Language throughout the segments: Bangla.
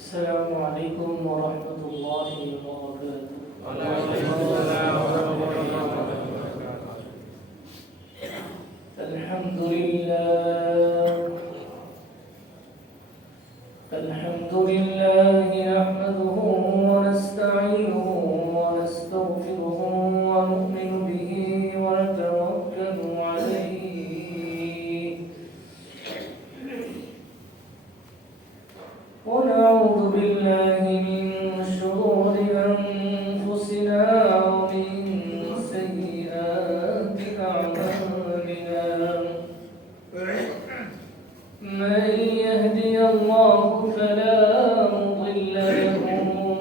السلام عليكم ورحمة الله وبركاته. وعليكم السلام ورحمة الله وبركاته. الحمد لله نحمده ونستعينه ونستغفره ونؤمن به ونتوكل عليه ونعوذ بالله من شرور أنفسنا ومن سيئات أعمالنا. من يهدي الله فلا مضل له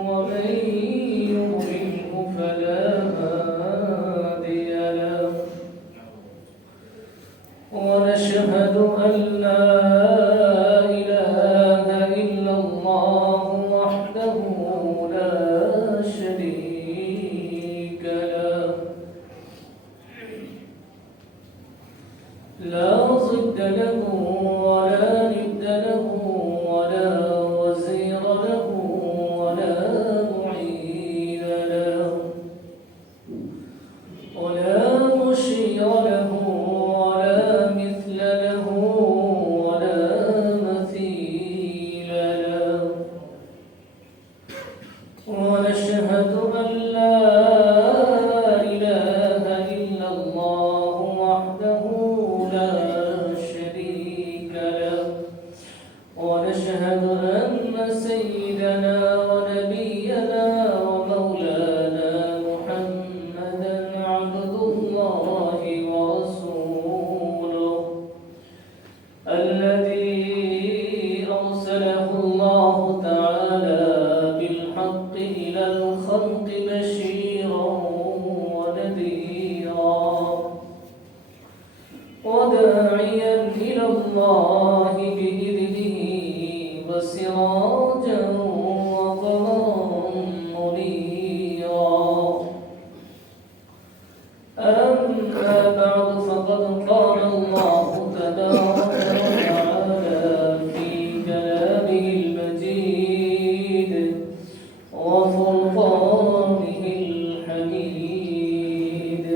ومن يضلله فلا هادي له. ونشهد أن لا إله إلا الله وحده لا شريك له لا ضد له ولا ند له ولا وزير له ولا معين له ولا مشير له ولا مثل له ولا مثيل له. ونشهد أن لا إله إلا الله وحده لا شريك له. ونشهد أن سيدنا ونبينا ومولانا محمدا عبد الله ورسوله الذي أرسله الله تعالى بالحق إلى الخلق بشيرا ونذيرا وداعيا إلى الله بإذنه وسراجا وقمرا منيرا. أما بعد فقد قال الله تبارك وتعالى في كلامه المجيد وفرقانه الحميد.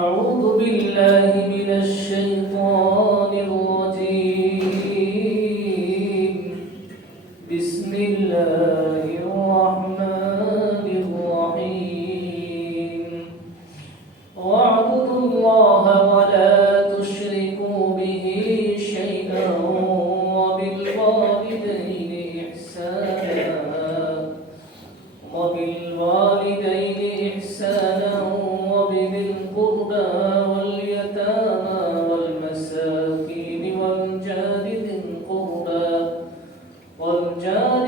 أعوذ بالله من الشيطان الرجيم. بسم الله الرحمن الرحيم. واعبدوا الله ولا تشركوا به شيئا وبالوالدين إحسانا وبذي القربى واليتامى والمساكين والجار ذي القربى والجار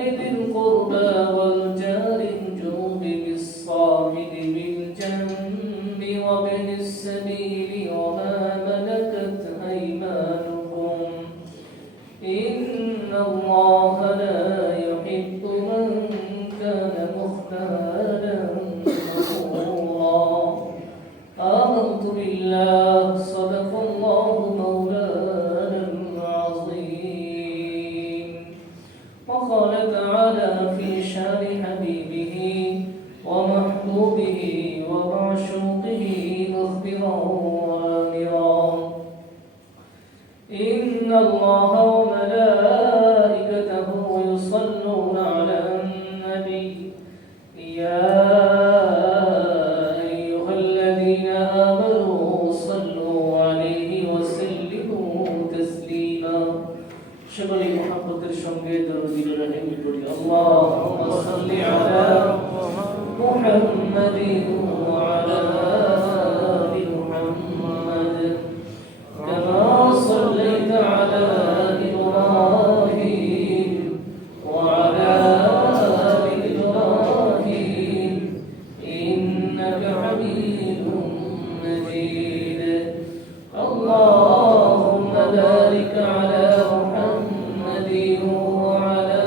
الجنب بالصاحب بالجنب وابن السبيل وما ملكت أيمانكم إن الله لا يحب من كان مختالا فخورا. آمنت بالله صدق الله مولانا العظيم. وقال تعالى في شان حبيبه ومحبوبه ومعشوقه مخبرا وآمرا. إن الله وملائكته يصلون على النبي يا أيها الذين آمنوا صلوا عليه وسلموا تسليما. شغل محبة الشمع درود الرحيم الكريم. اللهم صل على محمد وعلى آل محمد كما صليت على إبراهيم وعلى آل إبراهيم إنك حميد مجيد. اللهم بارك على محمد وعلى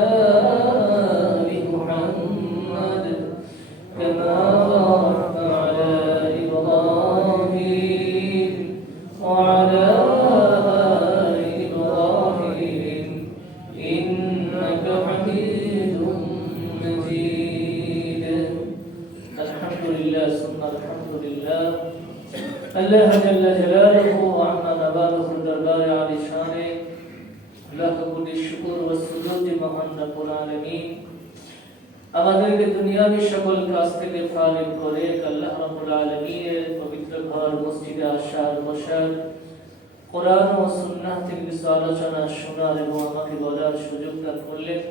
آل محمد كما باركت على إبراهيم وعلى آل إبراهيم الله جل جلاله وعما نباله الدربار على شانه له كل الشكر والسجود মহান রব্বুল আলামিন আমাদেরকে দুনিয়াবি সকল কাজ থেকে ফারিগ করে আল্লাহ রাব্বুল আলামিনের পবিত্র ঘর মসজিদে আসার বসার কোরআন ও সুন্নাহ থেকে কিছু আলোচনা শোনার এবং আমাকে বলার সুযোগ দান করলেন।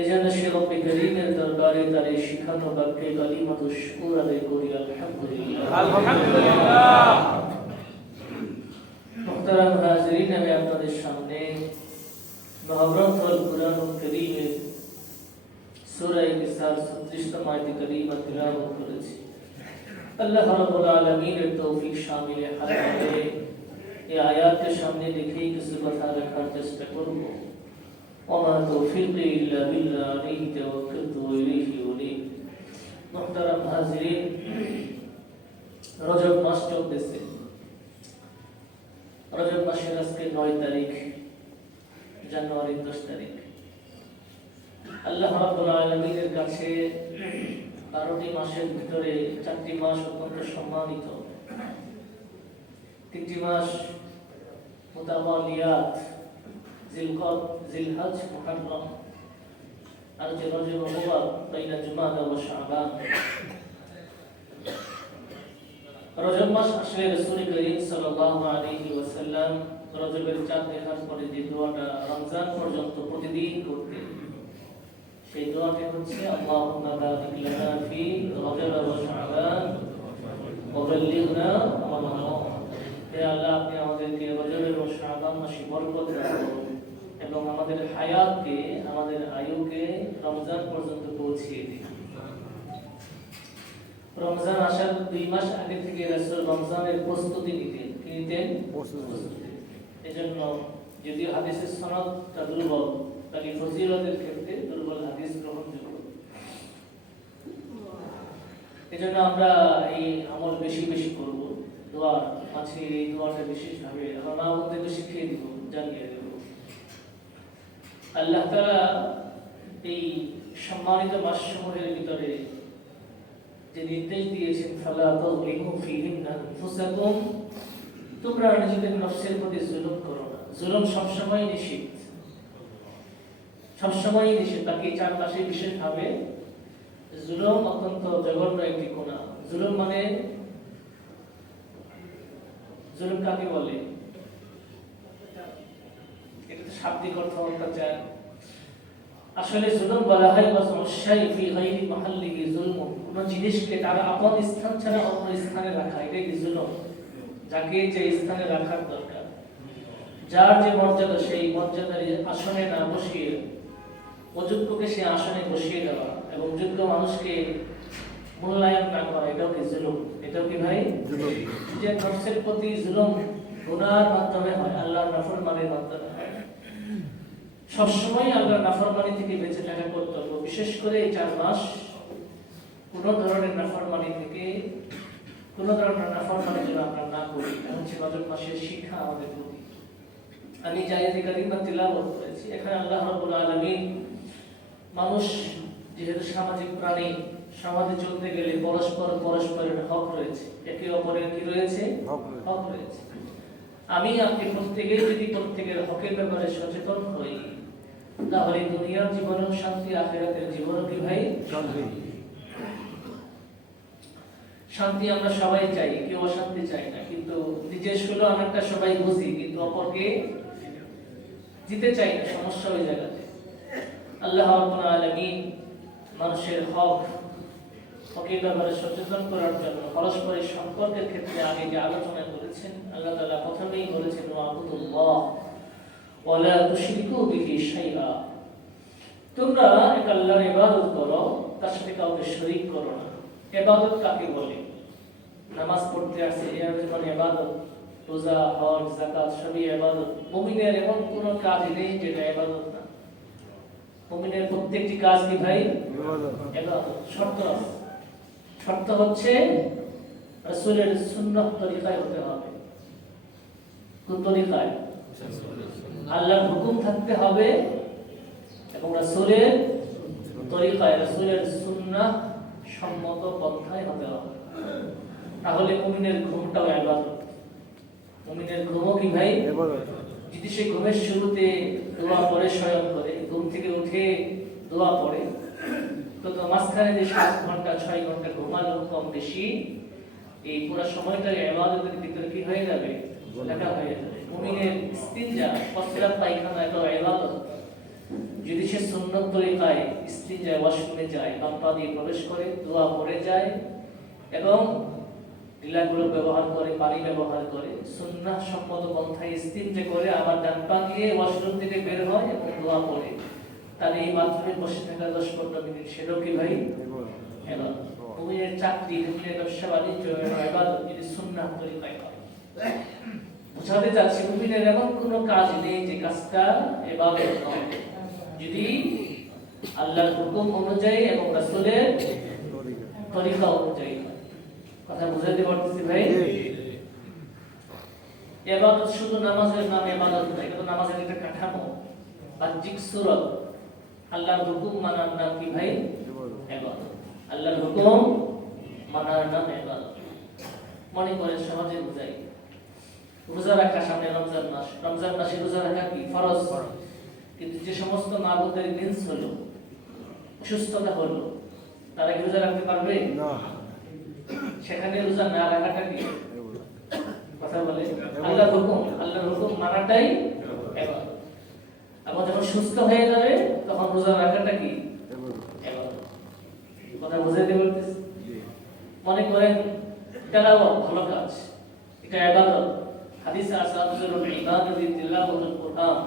এজন্য সে রব্বে করিমের দরবারে তার এই শিখানো বাক্যে কালিমাতুশ শুকর আদায় করি আলহামদুলিল্লাহ। আলহামদুলিল্লাহ। মুহতারাম হাজিরিন, আমি আপনাদের সামনে মহাগ্রন্থ আল কুরআনুল কারীমের সূরা নিসার 36 আয়াত কারীমা তিলাওয়াত করেছি। আল্লাহ রাব্বুল আলামিনের তৌফিক শামিলে হালালে এই আয়াতের সামনে দেখেই কিছু কথা রাখার চেষ্টা করব। ওমা তৌফিকি ইল্লা বিল্লাহ আলাইহি তাওয়াক্কালতু ওয়া ইলাইহি উনীব। মুহতারাম হাজিরিন, রজব মাস চলতেছে। রজব মাসের আজকে 9 তারিখ, জানুয়ারির 10 তারিখ। আল্লাহ রাব্বুল আলামিনের কাছে 12টি মাসের ভিতরে 4টি মাস অত্যন্ত সম্মানিত। 3টি মাস মুতাওয়ালিয়াত, জিলকদ, জিলহজ, মুহররম, আর যে রজব মুবারক বাইনা জুমাদা ওয়া শাবান। রজব মাস আসলে রাসূল করিম সাল্লাল্লাহু আলাইহি ওয়াসাল্লাম রজবের চাঁদ দেখার পরে যে দোয়াটা রমজান পর্যন্ত প্রতিদিন করতেন, সেই দোয়াটি হচ্ছে আল্লাহুম্মা বারিক লানা ফি রজব ওয়া শাবান ওয়া বাল্লিগনা রমাদান। হে আল্লাহ, আপনি আমাদেরকে রজব এবং শাবান মাসে বরকত দান করুন এবং আমাদের হায়াতকে, আমাদের আয়ুকে রমজান পর্যন্ত পৌঁছিয়ে দিন। রমজান আসার 2 মাস আগে থেকে রাসূল রমজানের প্রস্তুতি নিতেন। এজন্য যদিও হাদিসের সনদটা দুর্বল, তাই ফজিলতের ক্ষেত্রে দুর্বল হাদিস গ্রহণযোগ্য। এজন্য আমরা এই আমল বেশি বেশি করব। দোয়া আছে, এই দোয়াটা বিশেষভাবে আমরা আমাদেরকে শিখিয়ে দিব, জানিয়ে দেব। আল্লাহ তাআলা এই সম্মানিত মাসসমূহের ভিতরে যে নির্দেশ দিয়েছেন, ফালা তাযলিমু ফীহিন্না আনফুসাকুম, তোমরা নিজেদের নফসের প্রতি জুলুম করো না। জুলুম সবসময় নিষিদ্ধ, সবসময় নিষিদ্ধ। বাকি 4 মাসে বিশেষভাবে জুলুম অত্যন্ত জঘন্য একটি গুনাহ। জুলুম মানে, জুলুম কাকে বলে? এটা তো শাব্দিক অর্থ অত্যাচার। আসলে জুলুম বলা হয় ওয়াসআশাই ফি গায়রি মাহাল্লিহি যুলমুন, কোন জিনিসকে তার আপন স্থান ছাড়া অন্য স্থানে রাখা, এটাই জুলুম। যাকে যে স্থানে রাখার দরকার, যার যে মর্যাদা, সেই মর্যাদার আসনে না বসিয়ে অযোগ্যকে সে আসনে বসিয়ে দেওয়া এবং যোগ্য মানুষকে মূল্যায়ন না করা, এটাও কি জুলুম? এটাও কি ভাই জুলুম? যে নফসের প্রতি জুলুম গুনাহর মাধ্যমে হয়, আল্লাহর নাফরমানির মাধ্যমে হয়। সবসময় আল্লাহর নাফরমানি থেকে বেঁচে থাকা কর্তব্য। বিশেষ করে এই 4 মাস কোন ধরনের নাফরমানি থেকে, কোন ধরনের নাফরমানি যেন আমরা না করি, এটা হচ্ছে রজব মাসের শিক্ষা আমাদের প্রতি। আমি আয়াতে কারিমা তিলাওয়াত করেছি। এখানে আল্লাহ রাব্বুল আলামিন, মানুষ যেহেতু সামাজিক প্রাণী, সমাজে চলতে গেলে পরস্পরের হক রয়েছে, একে অপরের কি রয়েছে? হক রয়েছে। আমি আপনি প্রত্যেকেই যদি প্রত্যেকের হকের ব্যাপারে সচেতন হই, তাহলে দুনিয়ার জীবনেও শান্তি, আখিরাতের জীবনও কি ভাই শান্তি। আমরা সবাই চাই, কেউ অশান্তি চাই না, কিন্তু নিজের সুলো অনেকটা সবাই বুঝি, কিন্তু অপরকে জিতে চাই না। সমস্যা ওই জায়গাতে। আল্লাহ রাব্বুল আলামিন মানুষের হকের ব্যাপারে সচেতন করার জন্য পরস্পরের সম্পর্কের ক্ষেত্রে আগে যে আলোচনা করেছেন, আল্লাহ তাআলা প্রথমেই বলেছেন ওয়াবুদুল্লাহ ওয়া লা তুশরিকু বিহি শাইআ, তোমরা এক আল্লাহর ইবাদত করো, তার সাথে কাউকে শরীক করো না। ইবাদত কাকে বলে? নামাজ পড়তে আসে, এর মানে ইবাদত। রোজা, হজ, যাকাত সবই ইবাদত। মুমিনের এমন কোনো কাজ নেই যেটা ইবাদত না। মুমিনের প্রত্যেকটি কাজ কি ভাই ইবাদত। শর্ত হচ্ছে রাসূলের সুন্নাহ তরিকায় হতে হবে। কোন তরিকায়? আল্লাহর হুকুম থাকতে হবে এবং রাসূলের তরিকায়, রাসূলের সুন্নাহ সম্মত পন্থায় হতে হবে। তাহলে মুমিনের ঘুমটাও ইবাদত। মুমিনের ঘুমও কি ভাই? যদি সে ঘুমের শুরুতে দোয়া পড়ে, শয়ন করে, ঘুম থেকে উঠে দোয়া পড়ে, তো মাঝখানে যে 7 ঘন্টা 6 ঘন্টা ঘুমানো কম বেশি, এই পুরো সময়টা ইবাদতের ভিতরে কি হয়ে যাবে? লেখা হয়ে যাবে। মুমিনের ইস্তিনজা, প্রস্রাব পায়খানা এটা ইবাদত। যদি সে সুন্নত তরিকায় ইস্তিনজা ওয়াশরুমে যায়, বাম পা দিয়ে প্রবেশ করে, দোয়া পড়ে যায় এবং টিলাগুলো ব্যবহার করে, পানি ব্যবহার করে, সুন্নাহ সম্মত পন্থায় ইস্তিনজা করে আবার ডান পা দিয়ে ওয়াশরুম থেকে বের হয় এবং দোয়া পড়ে, তাহলে এই বাথরুমে বসে থাকা 10-15 মিনিট সেটাও কি ভাই? ইবাদত। মুমিনের চাকরি, মুমিনের ব্যবসা বাণিজ্য ইবাদত যদি সুন্নাহ তরিকায় হয়। বুঝাতে চাচ্ছি মুমিনের এমন কোনো কাজ নেই যে কাজটা ইবাদত নয়, যদি আল্লাহর হুকুম অনুযায়ী এবং রাসূলের তরিকা অনুযায়ী হয়। কথা বুঝাতে পারতেছি ভাই? ইবাদত শুধু নামাজের নাম ইবাদত নয়, এটা তো নামাজের একটা কাঠামো, বাহ্যিক সূরত। আল্লাহর হুকুম মানার নাম কি ভাই? ইবাদত। আল্লাহর হুকুম মানার নাম ইবাদত। মনে করেন সহজে বুঝাই, রোজা রাখা, সামনে রমজান মাস, রমজান মাসে রোজা রাখা কি ফরজ, কিন্তু যে সমস্ত মা বোনদের মেন্স হলো, অসুস্থতা হলো, তারা কি রোজা রাখতে পারবে? না। সেখানে রোজা না রাখাটা কি? কথা বলে আল্লাহর হুকুম মানাটাই ইবাদত। আবার যখন সুস্থ হয়ে যাবে তখন রোজা রাখাটা কি? ইবাদত। কথা বুঝাইতে পারতেছি? মনে করেন তেলাওয়াত ভালো কাজ, এটা ইবাদত। হাদিসে আছে আফজালুল ইবাদাতি তিলাওয়াতুল কুরআন।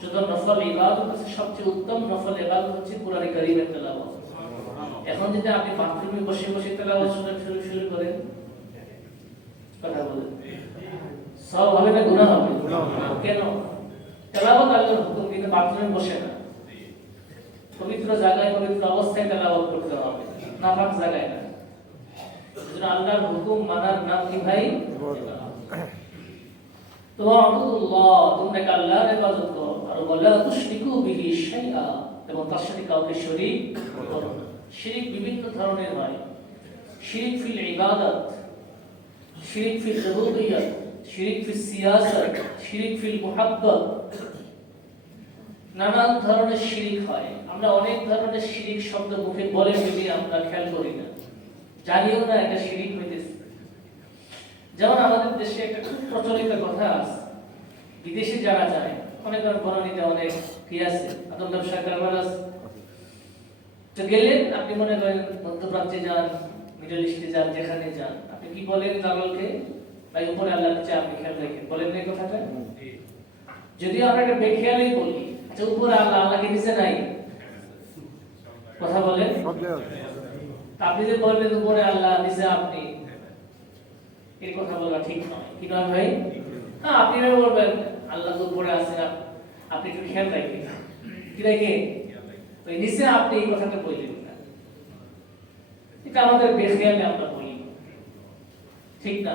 যত নফল ইবাদত আছে সবচেয়ে উত্তম নফল ইবাদত হচ্ছে কোরআন কারীমের তেলাওয়াত। এখন যদি আপনি বাথরুমে বসে বসে তেলাওয়াত শুরু করেন, কথা বলেন, সব হবে না গুনাহ হবে? কেন? তেলাওয়াত আল্লাহর হুকুম, কিন্তু বাথরুমে বসে না, পবিত্র জায়গায় পবিত্র অবস্থায় তেলাওয়াত করতে হবে, নাপাক জায়গায় না। এজন্য আল্লাহর হুকুম মানার নাম কি ভাই? তো আবুদুল্লাহ, তোমরা আল্লাহর ইবাদত করো, আর ওয়ালা তুশরিকু বিহি শাইআ, এবং তার সাথে কাউকে শরীক করো না। শিরক বিভিন্ন ধরনের হয়। শিরক ফিল ইবাদত, শিরক ফিল রুবুবিয়্যাত, শিরক ফিল সিয়াসাত, শিরক ফিল মুহাব্বত, নানান ধরনের শিরক হয়। আমরা অনেক ধরনের শিরক শব্দ মুখে বলে ফেলি, আমরা খেয়াল করি না, জানিও না এটা শিরক হইতেছে। যেমন আমাদের দেশে একটা খুব প্রচলিত কথা আছে, বিদেশে যারা যায়, অনেক বনানীতে অনেক কি আছে, আদম ব্যবসা কারবার আছে, তো গেলেন আপনি মনে করেন মধ্যপ্রাচ্যে যান, মিডল ইস্টে যান, যেখানে যান, আপনি কি বলেন দালালকে? ভাই উপরে আল্লাহ নিচে আপনি খেয়াল রাখেন, বলেন না এই কথাটা? যদিও আমরা একটা বেখেয়ালি বলি, আচ্ছা উপরে আল্লাহ, আল্লাহকে নিচে নাই, কথা বলেন। আপনি যে বললেন উপরে আল্লাহ নিচে আপনি, এই কথা বলা ঠিক নয়। কি নয় ভাই? হ্যাঁ, আপনি বলবেন আল্লাহ তো উপরে আছেন, আপনি একটু খেয়াল রাখেন, কি রাখেন? ওই নিচে আপনি এই কথাটা বললেন না, এটা আমাদের বেখেয়ালে আমরা বলি, ঠিক না?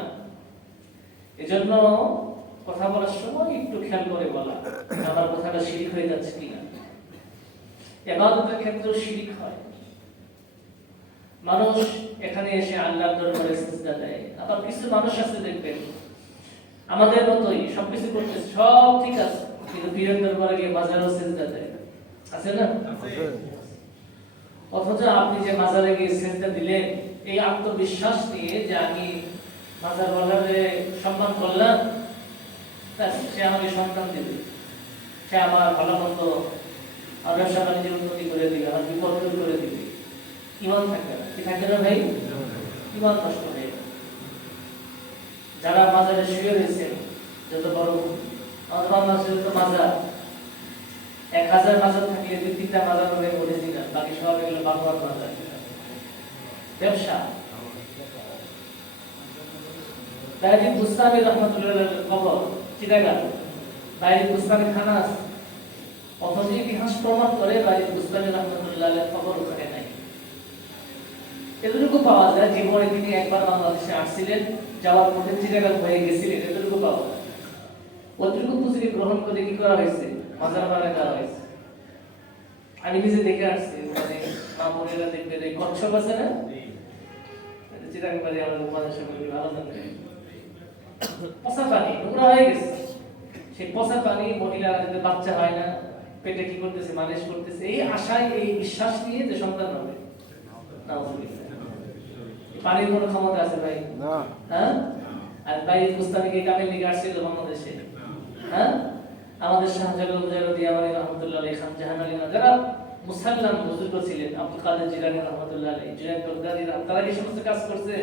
এজন্য কথা বলার সময় একটু খেয়াল করে বলা, আমার কথাটা শিরক হয়ে যাচ্ছে কিনা। ইবাদতের ক্ষেত্রেও শিরক হয়। মানুষ এখানে এসে আল্লাহর দরবারে সিজদা দেয়, আবার কিছু মানুষ আছে দেখবেন আমাদের মতোই সবকিছু করতে, সব ঠিক আছে, কিন্তু পীরের দরবারে গিয়ে মাজারও সিজদা দেয়, আছে না? অথচ আপনি যে মাজারে গিয়ে সিজদা দিলেন এই আত্মবিশ্বাস নিয়ে যে আমি মাজারওয়ালারে সম্মান করলাম, সে আমাকে সন্তান দিবে, সে আমার ভালো মন্দ, আমার ব্যবসা বাণিজ্যের উন্নতি করে দিবে, আমার বিপদ দূর করে দিবে, ইমান থাকে না। কি থাকে না ভাই? ইমান নষ্ট হয়ে গেল। যারা মাজারে শুয়ে রয়েছেন, যত বড় আমাদের বাংলাদেশে তো মাজার 1000 মাজার থাকলে 2-3টা মাজার হবে অরিজিনাল, বাকি সব এগুলো বানোয়াট মাজার, ব্যবসা। দাইজি বুস্তামি রহমাতুল্লাহ কবর চিটাগাং, দাইজি বুস্তামি থানা আছে, অথচ ইতিহাস প্রমাণ করে দাইজি বুস্তামি রহমাতুল্লাহ কবর ওখানে নাই। এতটুকু পাওয়া যায়, জীবনে তিনি একবার বাংলাদেশে আসছিলেন, যাওয়ার পথে চিটাগাং হয়ে গেছিলেন, এতটুকু পাওয়া যায়। অতটুকু পুঁজি গ্রহণ করে কি করা হয়েছে? মাজার বানায় করা হয়েছে। আমি নিজে দেখে আসছি, মানে মা বোনেরা দেখবেন এই কচ্ছপ আছে না, চিটাগাং বাড়ি আমাদের উপদেশ করি ভালো জানে পচা পানি নোংরা হয়ে গেছে সেই পচা পানি মহিলারা যাতে বাচ্চা হয় না পেটে কি করতেছে মালিশ করতেছে এই আশায় এই বিশ্বাস নিয়ে যে সন্তান হবে পানির কোনো ক্ষমতা আছে ভাই না হ্যাঁ আর ভাই মুস্তাফিকে কামেল লিগে আসছিল বাংলাদেশে হ্যাঁ আমাদের শাহজালাল মুজাহিদি আমারি রহমাতুল্লাহ আলাইহি খান জাহান আলী যারা মুসাল্লাম বুজুর্গ ছিলেন আব্দুল কাদের জিলানী রহমাতুল্লাহ আলাইহি জুনায়েদ বাগদাদী তারা কি সমস্ত কাজ করছে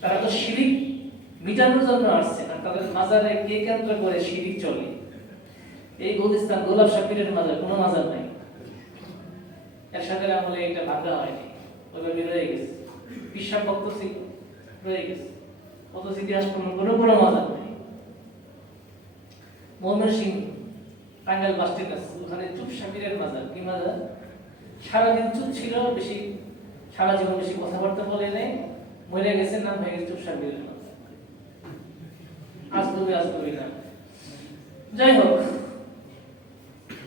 তারা তো শিরিক মিটানোর জন্য আসছে না তাদের মাজারে কে কেন্দ্র করে শিরিক চলে এই গুলিস্তান গোলাপ শাকিরের মাজার কোনো মাজার নাই এরশাদের আমলে এটা ভাঙা হয়নি ওইভাবে রয়ে গেছে পিসাব ভক্ত ছিল রয়ে গেছে কত ইতিহাস কোনো কোনো মাজার নাই মোহাম্মদ সিং টাঙ্গাইল বাস স্ট্যান্ড আছে ওখানে চুপ শাকিরের মাজার কি মাজার সারাদিন চুপ ছিল বেশি সারা জীবন বেশি কথাবার্তা বলে নেই মরে গেছে নাম হয়ে গেছে চুপ শাকিরের মাজার আজগুবি না যাই হোক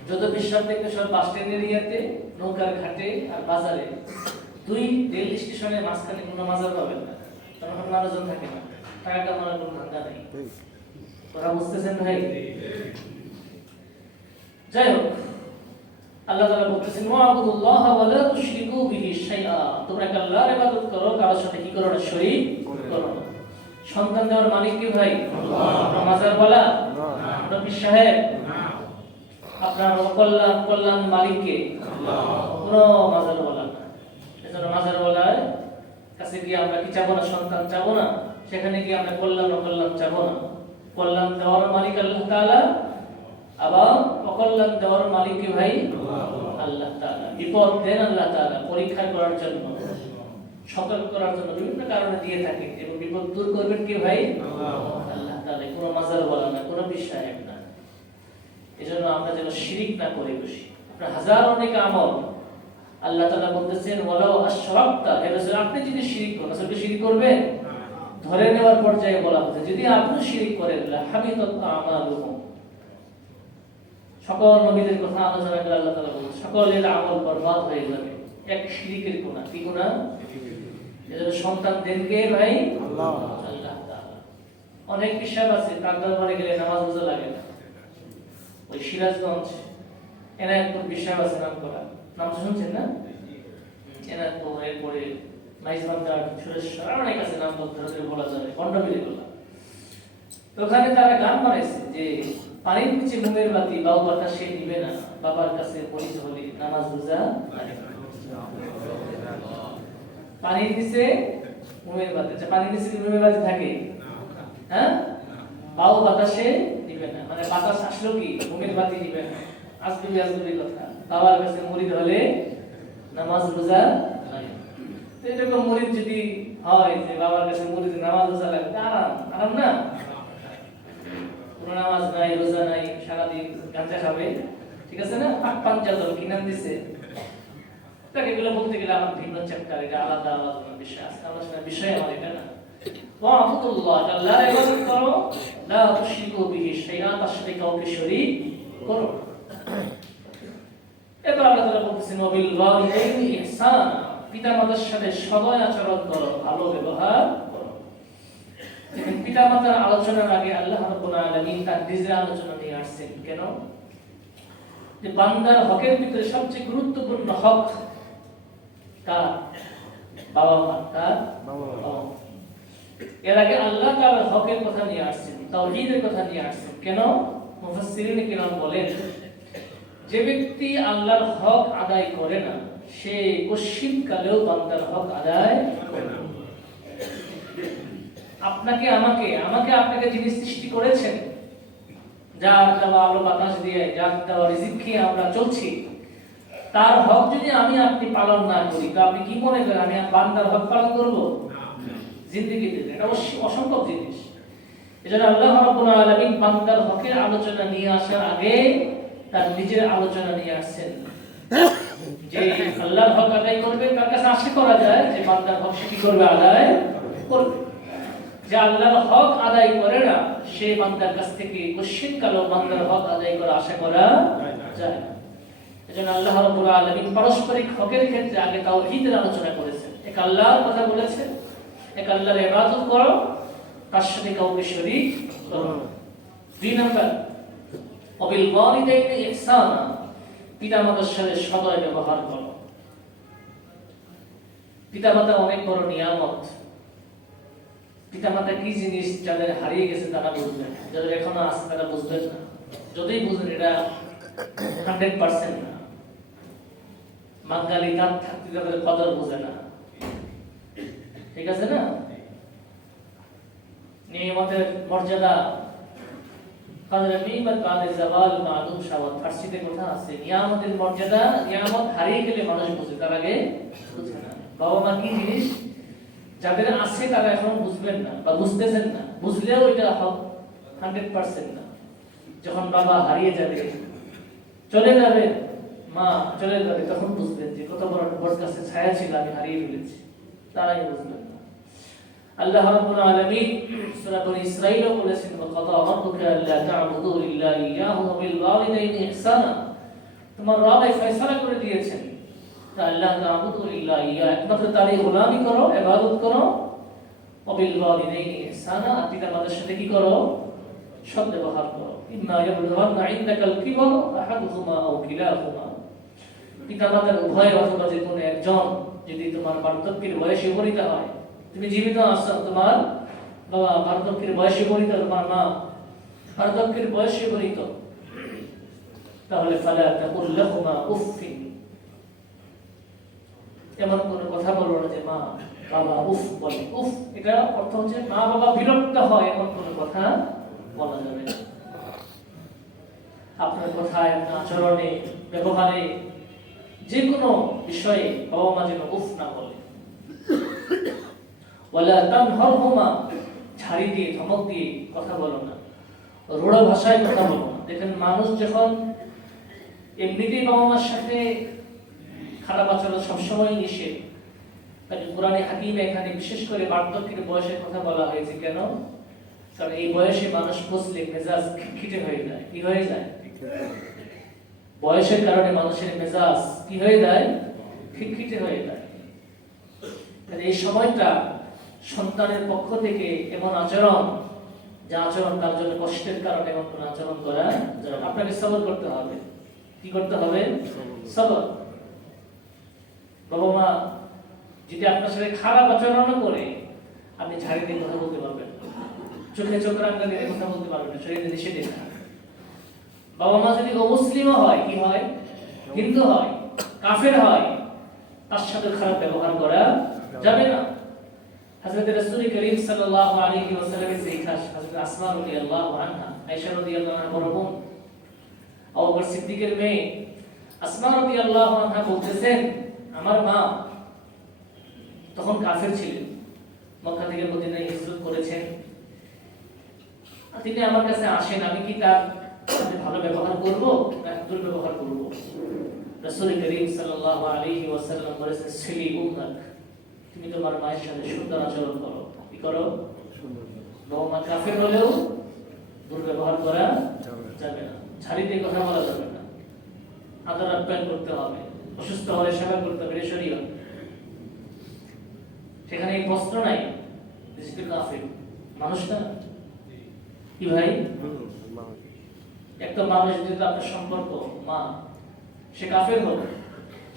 যত বিশ্বাস দেখবে সব বাস স্ট্যান্ড এরিয়াতে নৌকার ঘাটে আর বাজারে দুই রেল স্টেশনের মাঝখানে কোনো মাজার পাবেন না কারণ ওখানে মানুষজন থাকে না টাকা কামানোর কোনো ধান্দা নেই কথা বুঝতেছেন ভাই যাই হোক আল্লাহ তাআলা বলতেছেন ওয়া'বুদুল্লাহ ওয়া লা তুশরিকু বিহি শাইআ তোমরা আল্লাহর ইবাদত করো কারোর সাথে কি করো না শরীক করো সন্তান দেওয়ার মালিক কি ভাই আল্লাহ মাজার বলা না নবী সাহেব আপনার কল্যাণ মালিক কে আল্লাহ কোনো মাজার বলা না এজন্য মাজার বলার কাছে গিয়ে আমরা কি চাবো না সন্তান চাবো না সেখানে গিয়ে আমরা কল্যাণ চাবো না কল্যাণ দেওয়ার মালিক আল্লাহ তাআলা আবার অকল্যাণ দেওয়ার মালিক কি ভাই আল্লাহ তাআলা বিপদ দেন আল্লাহ তাআলা পরীক্ষা করার জন্য সতর্ক করার জন্য বিভিন্ন কারণে দিয়ে থাকে এবং বিপদ দূর করবেন কি ভাই আল্লাহ তাআলা কোনো মাজার বলা না কোনো বিশ্বাস না এজন্য আমরা যেন শিরিক না করে বসি আপনার হাজার অনেক আমল আল্লাহ তাআলা বলতেছেন ওয়ালাউ আশরাকতা হে রাসূল আপনি যদি শিরিক করেন আসলে শিরিক করবেন ধরে নেওয়ার পর্যায়ে বলা হচ্ছে যদি আপনি শিরিক করেন লা হাবিতাত আমালুহুম সকল নবীদের কথা আলোচনা করে আল্লাহ তাআলা বলেন সকলের আমল বরবাদ হয়ে যাবে এক শিরিকের গুনাহ কি গুনাহ এজন্য সন্তান দেনকে ভাই আল্লাহ তাআলা অনেক বিশ্বাস আছে তার দরবারে গেলে নামাজ রোজা লাগে না ওই সিরাজগঞ্জ এনায়েতপুর বিশ্বাস আছে নাম করা নাম শুনছেন না এনায়েতপুর এরপরে মাইজবান্দার সুরেশ্বর অনেক আছে নাম ধরে বলা যাবে কন্ডমিলি বলা তো ওখানে তারা গান বানাইছে যে পানির নিচে মোমের বাতি বাউ বাতাসে নিবে না বাবার কাছে পরিচ হলে নামাজ রোজা লাগে না পানির নিচে মোমের বাতি আচ্ছা পানির নিচে মোমের বাতি থাকে হ্যাঁ বাউ বাতাসে নিবে না মানে বাতাস আসলো কি মোমের বাতি নিবে না আজগুবি কথা বাবার কাছে মুরিদ হলে নামাজ রোজা লাগে তো এরকম মুরিদ যদি হয় যে বাবার কাছে মুরিদ নামাজ রোজা লাগে আরাম না কোনো নামাজ নাই রোজা নাই সারাদিন গাঁজা খাবে ঠিক আছে না পাক পাঞ্জাতন কি নাম দিছে তাকে এগুলো বলতে গেলে আমার ভিন্ন চ্যাপ্টার এটা আলাদা বিষয় আছে আলোচনার বিষয় আমার এটা না ওয়া'বুদুল্লাহ আল্লাহর ইবাদত করো লা তুশরিকু বিহি শাইআ তার সাথে কাউকে শরীক করো এরপর আল্লাহ তাআলা বলতেছেন ওয়াবিল ওয়ালিদাইনি ইহসানা পিতামাতার সাথে সদয় আচরণ করো ভালো ব্যবহার করো দেখেন পিতামাতার আলোচনার আগে আল্লাহ রাব্বুল আলামিন তার নিজের আলোচনা নিয়ে আসছেন কেন যে বান্দার হকের ভিতরে সবচেয়ে গুরুত্বপূর্ণ হক কার বাবা মা কার বাবা এর আগে আল্লাহ তাআলার হকের কথা নিয়ে আসছেন তাওহীদের কথা নিয়ে আসছেন কেন মুফাসসিরিন কিরাম বলেন যে ব্যক্তি আল্লাহর হক আদায় করে না সে কশিন কালেও বান্দার হক আদায় করে না আপনাকে আপনাকে যিনি সৃষ্টি করেছেন যার দেওয়া আলো বাতাস দিয়ে যার দেওয়া রিজিক খেয়ে আমরা চলছি তার হক যদি আপনি পালন না করি তো আপনি কি মনে করেন আমি বান্দার হক পালন করব জিন্দেগিতে এটা অসম্ভব জিনিস এজন্য আল্লাহ রাব্বুল আলামিন বান্দার হকের আলোচনা নিয়ে আসার আগে তার নিজের আলোচনা নিয়ে আসছেন যে আল্লাহর হক আদায় করবে তার কাছে আশা করা যায় যে বান্দার হক সে কি করবে আদায় করবে যে আল্লাহর হক আদায় করে না সে বান্দার কাছ থেকে কশিন কালো বান্দার হক আদায় করা আশা করা যায় না এজন্য আল্লাহ রাব্বুল আলামিন পারস্পরিক হকের ক্ষেত্রে আগে তাওহীদের আলোচনা করেছেন এক আল্লাহর কথা বলেছেন এক আল্লাহর ইবাদত করো, তার সাথে কাউকে শরীক করো না। 2 নাম্বার ওয়াবিল ওয়ালিদাইনি ইহসানা, পিতামাতার সাথে সদয় ব্যবহার করো। পিতামাতা অনেক বড় নিয়ামত। পিতামাতা কি জিনিস যাদের হারিয়ে গেছে তারা বুঝবেন, যাদের এখনো আছে তারা বুঝবেন না। যতই বুঝেন এটা 100% না। বাঙালি দাঁত থাকতে তাদের কদর বোঝে না, ঠিক আছে না? নিয়ামতের মর্যাদা কাদরে নিয়ামত বাদে জাওয়াল মাদুম শাওয়াত, ফারসিতে কথা আছে, নিয়ামতের মর্যাদা, নিয়ামত হারিয়ে গেলে মানুষ বুঝে, তার আগে বুঝে না। বাবা মা কি জিনিস যাদের আছে তারা এখন বুঝবেন না বা বুঝতেছেন না, বুঝলেও এটা 100% না। যখন বাবা হারিয়ে যাবে, চলে যাবে, মা চলে যাবে, তখন বুঝবেন যে কত বড় বট গাছের ছায়া ছিল, আমি হারিয়ে ফেলেছি। তারাই বুঝবেন না। আল্লাহ রাব্বুল আলামিন সূরা বনী ইসরাঈলে বলেছেন, ওয়া কাদা রাব্বুকা আল্লা তা'বুদু ইল্লা ইয়্যাহু ওয়া বিল ওয়ালিদাইনি ইহসানা, তোমার রব এই ফয়সালা করে দিয়েছেন আল্লাহ তা'বুদু ইল্লা ইয়্যাহু, একমাত্র তারই গোলামি করো, ইবাদত করো, ওয়া বিল ওয়ালিদাইনি ইহসানা, পিতামাতার সাথে কি করো? সৎ ব্যবহার করো। ইম্মা ইয়াবলুগান্না ইনদাকাল কিবার আহাদুহুমা আও কিলাহুমা, পিতামাতার উভয় অথবা যে কোনো একজন যদি তোমার বার্ধক্যের বয়সে উপনীত হয়, তুমি জীবিত আছো, তোমার বাবা বার্ধক্যের বয়সে উপনীত, তোমার মা বার্ধক্যের বয়সে উপনীত, তাহলে ফালা তাকুল লাহুমা উফফিন, এমন কোনো কথা বলবো না যে মা বাবা উফ বলে। উফ এটা অর্থ হচ্ছে মা বাবা বিরক্ত হয়, এমন কোনো কথা বলা যাবে না। আপনার কথায়, আপনার আচরণে, ব্যবহারে, যে কোনো বিষয়ে বাবা মা যেন উফ না বলে। ওয়ালা তানহারহুমা, ঝাড়ি দিয়ে ধমক দিয়ে কথা বলো না, রূঢ় ভাষায় কথা বলো না। দেখেন মানুষ যখন এমনিতেই বাবা মার সাথে খারাপ আচরণ সবসময় নিষেধ, তাই কোরআনে হাকিমে এখানে বিশেষ করে বার্ধক্যের বয়সের কথা বলা হয়েছে। কেন? কারণ এই বয়সে মানুষ বুঝলে মেজাজ খিটখিটে হয়ে যায়। কি হয়ে যায়? বয়সের কারণে মানুষের মেজাজ কি হয়ে যায়? খিটখিটে হয়ে যায়। এই সময়টা সন্তানের পক্ষ থেকে এমন আচরণ, যে আচরণ তার জন্য কষ্টের কারণে এমন কোন আচরণ করা যায় না। আপনাকে সবর করতে হবে। কি করতে হবে? সবর। বাবা মা যদি আপনার সাথে খারাপ আচরণ করে, আপনি ঝাড়ি দিয়ে কথা বলতে পারবেন, চোখে চোখ রাখা দিয়ে কথা বলতে পারবেন, শরীরে নিষেধাজ্ঞা। বাবা মা যদি অমুসলিম হয়, কি হয়? হিন্দু হয়, কাফের হয়, তার সাথে খারাপ ব্যবহার করা যাবে না। হযরত রাসূল করিম সাল্লাল্লাহু আলাইহি ওয়াসাল্লামের জিজ্ঞাসা, হযরত আসমা রাদিয়াল্লাহু আনহা, আয়েশা রাদিয়াল্লাহু আনহা বড় বোন, আবু বকর সিদ্দিকের মেয়ে আসমা রাদিয়াল্লাহু আনহা বলতেছেন, আমার মা তখন কাফের ছিলেন, মক্কা থেকে মদিনায় হিজরত করেছেন। তিনি আমার কাছে আসেন, আমি কি তার সাথে ভালো ব্যবহার করব না দুর্ব্যবহার করব? রাসূল করিম সাল্লাল্লাহু আলাইহি ওয়াসাল্লাম বলেছেন, সিলি উম্মাক, তুমি তোমার মায়ের সাথে সুন্দর আচরণ করো। কি করো? বাবা মা কাফের হলেও দুর্ব্যবহার করা যাবে না, ঝাড়ি দিয়ে কথা বলা যাবে না, আদর আপ্যায়ন করতে হবে, অসুস্থ হলে সেবা করতে হবে, শরীয়ত। সেখানে এই প্রশ্ন নাই যে কাফের মানুষ না। কি ভাই? একটা মানুষ যেটা আপনার সম্পর্ক, মা, সে কাফের হোক,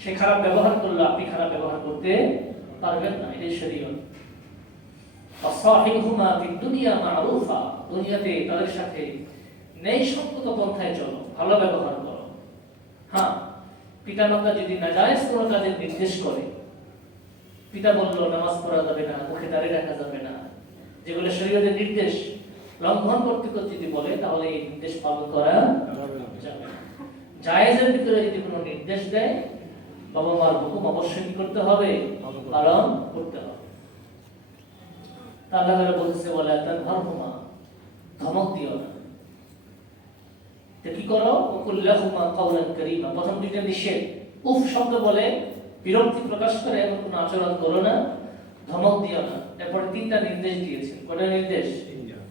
সে খারাপ ব্যবহার করলো, আপনি খারাপ ব্যবহার করতে পারবেন না। এটাই শরীয়ত। ওয়াসাহিবহুমা ফিদ দুনিয়া মা'রুফা, দুনিয়াতে তাদের সাথে ন্যায়সঙ্গত পন্থায় চলো, ভালো ব্যবহার করো। হ্যাঁ, পিতামাতা যদি নাজায়েজ কোনো কাজের নির্দেশ করে, পিতা বলল নামাজ পড়া যাবে না, মুখে দাড়ি রাখা যাবে না, যেগুলো শরীয়তের নির্দেশ লঙ্ঘন করতে যদি বলে, তাহলে এই নির্দেশ পালন করা যাবে না। জায়েজের ভিতরে যদি কোনো নির্দেশ দেয়, বাবা মার হুকুম অবশ্যই কি করতে হবে? পালন করতে হবে। আল্লাহ তাআলা বলেছে, ওয়ালা তানহারহুমা, ধমক দিও না। তো কি করো? কুল্লাহুমা কাওলান কারীমা, প্রথম দুইটা নিষেধ। উফ শব্দ বলে বিরক্তি প্রকাশ করে এমন কোনো আচরণ করো না, ধমক দিও না। এরপরে তিনটা নির্দেশ দিয়েছেন। কয়টা নির্দেশ?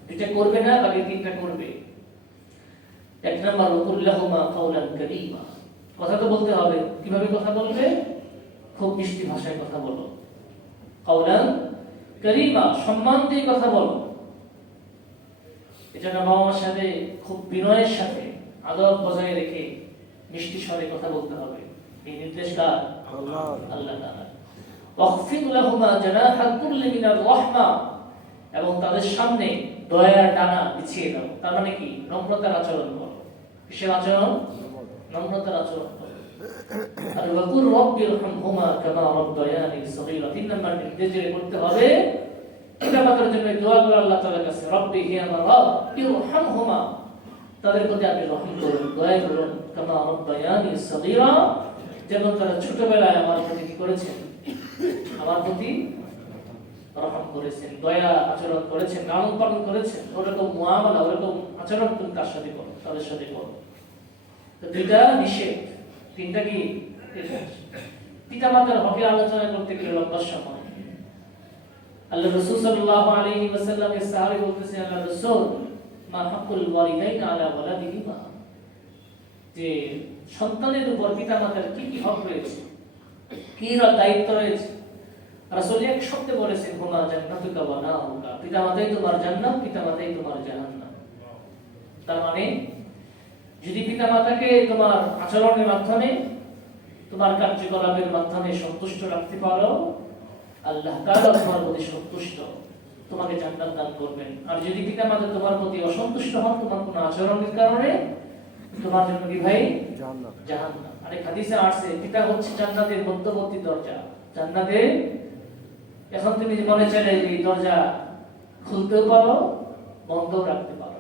দুইটা করবে না, বাকি তিনটা করবে। এক নাম্বার, কুল্লাহুমা কাওলান কারীমা, কথা তো বলতে হবে। কিভাবে কথা বলবে? খুব মিষ্টি ভাষায় কথা বলো। কাওলান কারিমা, সম্মান দিয়ে কথা বলো। এজন্য বাবা মার সাথে খুব বিনয়ের সাথে আদব বজায় রেখে মিষ্টি স্বরে কথা বলতে হবে। এই নির্দেশ কার? আল্লাহ তাআলা। ওয়াখফিদ লাহুমা জানাহা কুল্লি মিনার রাহমা, এবং তাদের সামনে দয়ার ডানা বিছিয়ে দাও। তার মানে কি? নম্রতার আচরণ করো। কিসের আচরণ? নম্রতার আচরণ করো। আর ওয়াকুর রাব্বিরহামহুমা কামা রাব্বায়ানি সগীরা, 3 নম্বর নির্দেশ যে করতে হবে পিতামাতার জন্য দোয়া করো আল্লাহ তাআলার কাছে, রব্বি হে আমার রব, ইরহামহুমা, তাদের প্রতি আপনি রহম করুন, দয়া করুন, কামা রাব্বায়ানি সগীরা, যেমন তারা ছোটবেলায় আমার প্রতি কি করেছেন? আমার প্রতি রহম করেছেন, দয়া আচরণ করেছেন, লালন পালন করেছেন। ওরকম মুআমালা, ওরকম আচরণ তুমি তার সাথে করো, তাদের সাথে করো। তো দুইটা নিষেধ, তিনটা কি? পিতামাতার হকের আলোচনা করতে গেলে লম্বা সময়। আল্লাহ রাসূল সাল্লাল্লাহু আলাইহি ওয়াসাল্লামের সাহাবী বলতেছেন, আল্লাহ রাসূল, মা হাক্কুল ওয়ালিদাইন আলা ওয়ালাদিহিমা, যে সন্তানের উপর পিতামাতার কি কি হক রয়েছে, কি দায়িত্ব রয়েছে। রাসূল এক শব্দে বলেছেন, হুমা জান্নাতুকা ওয়া নারুকা, পিতামাতাই তোমার জান্নাত, পিতামাতাই তোমার জাহান্নাম। তার মানে যদি পিতামাতাকে তোমার আচরণের মাধ্যমে, তোমার কার্যকলাপের মাধ্যমে সন্তুষ্ট রাখতে পারো, আল্লাহ তাআলা তোমার প্রতি সন্তুষ্ট, তোমাকে জান্নাত দান করবেন। আর যদি পিতামাতা তোমার প্রতি অসন্তুষ্ট হন তোমার কোনো আচরণের কারণে, তোমার জন্য কি ভাই? জাহান্নাম। আরেক হাদিসে আসছে, পিতা হচ্ছে জান্নাতের মধ্যবর্তী দরজা। জান্নাতের এখন তুমি মনে চাইলে এই দরজা খুলতেও পারো, বন্ধও রাখতে পারো।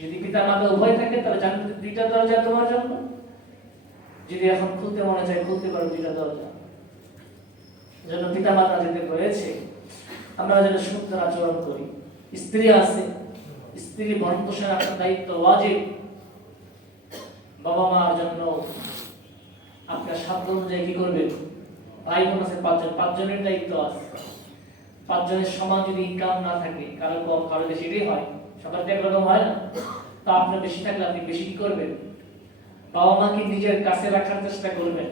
যদি পিতা মাতা উভয় থাকে তাহলে জান্নাতের 2টা দরজা তোমার জন্য। যদি এখন খুলতে মনে চায় খুলতে পারো 2টা দরজা। যেন পিতা মাতা যেতে রয়েছে আমরা যেন সুন্দর আচরণ করি। স্ত্রী আছে, স্ত্রী ভরণ পোষণ আপনার দায়িত্ব ওয়াজিব। বাবা মার জন্য আপনার সাধ্য অনুযায়ী কি করবেন? ভাই বোন আছে 5 জন, 5 জনের দায়িত্ব আছে। 5 জনের সমান যদি ইনকাম না থাকে, কারো কম কারো বেশি, এটাই হয়, সবার তো একরকম হয় না। তো আপনার বেশি থাকলে আপনি বেশি কি করবেন? বাবা মাকে নিজের কাছে রাখার চেষ্টা করবেন।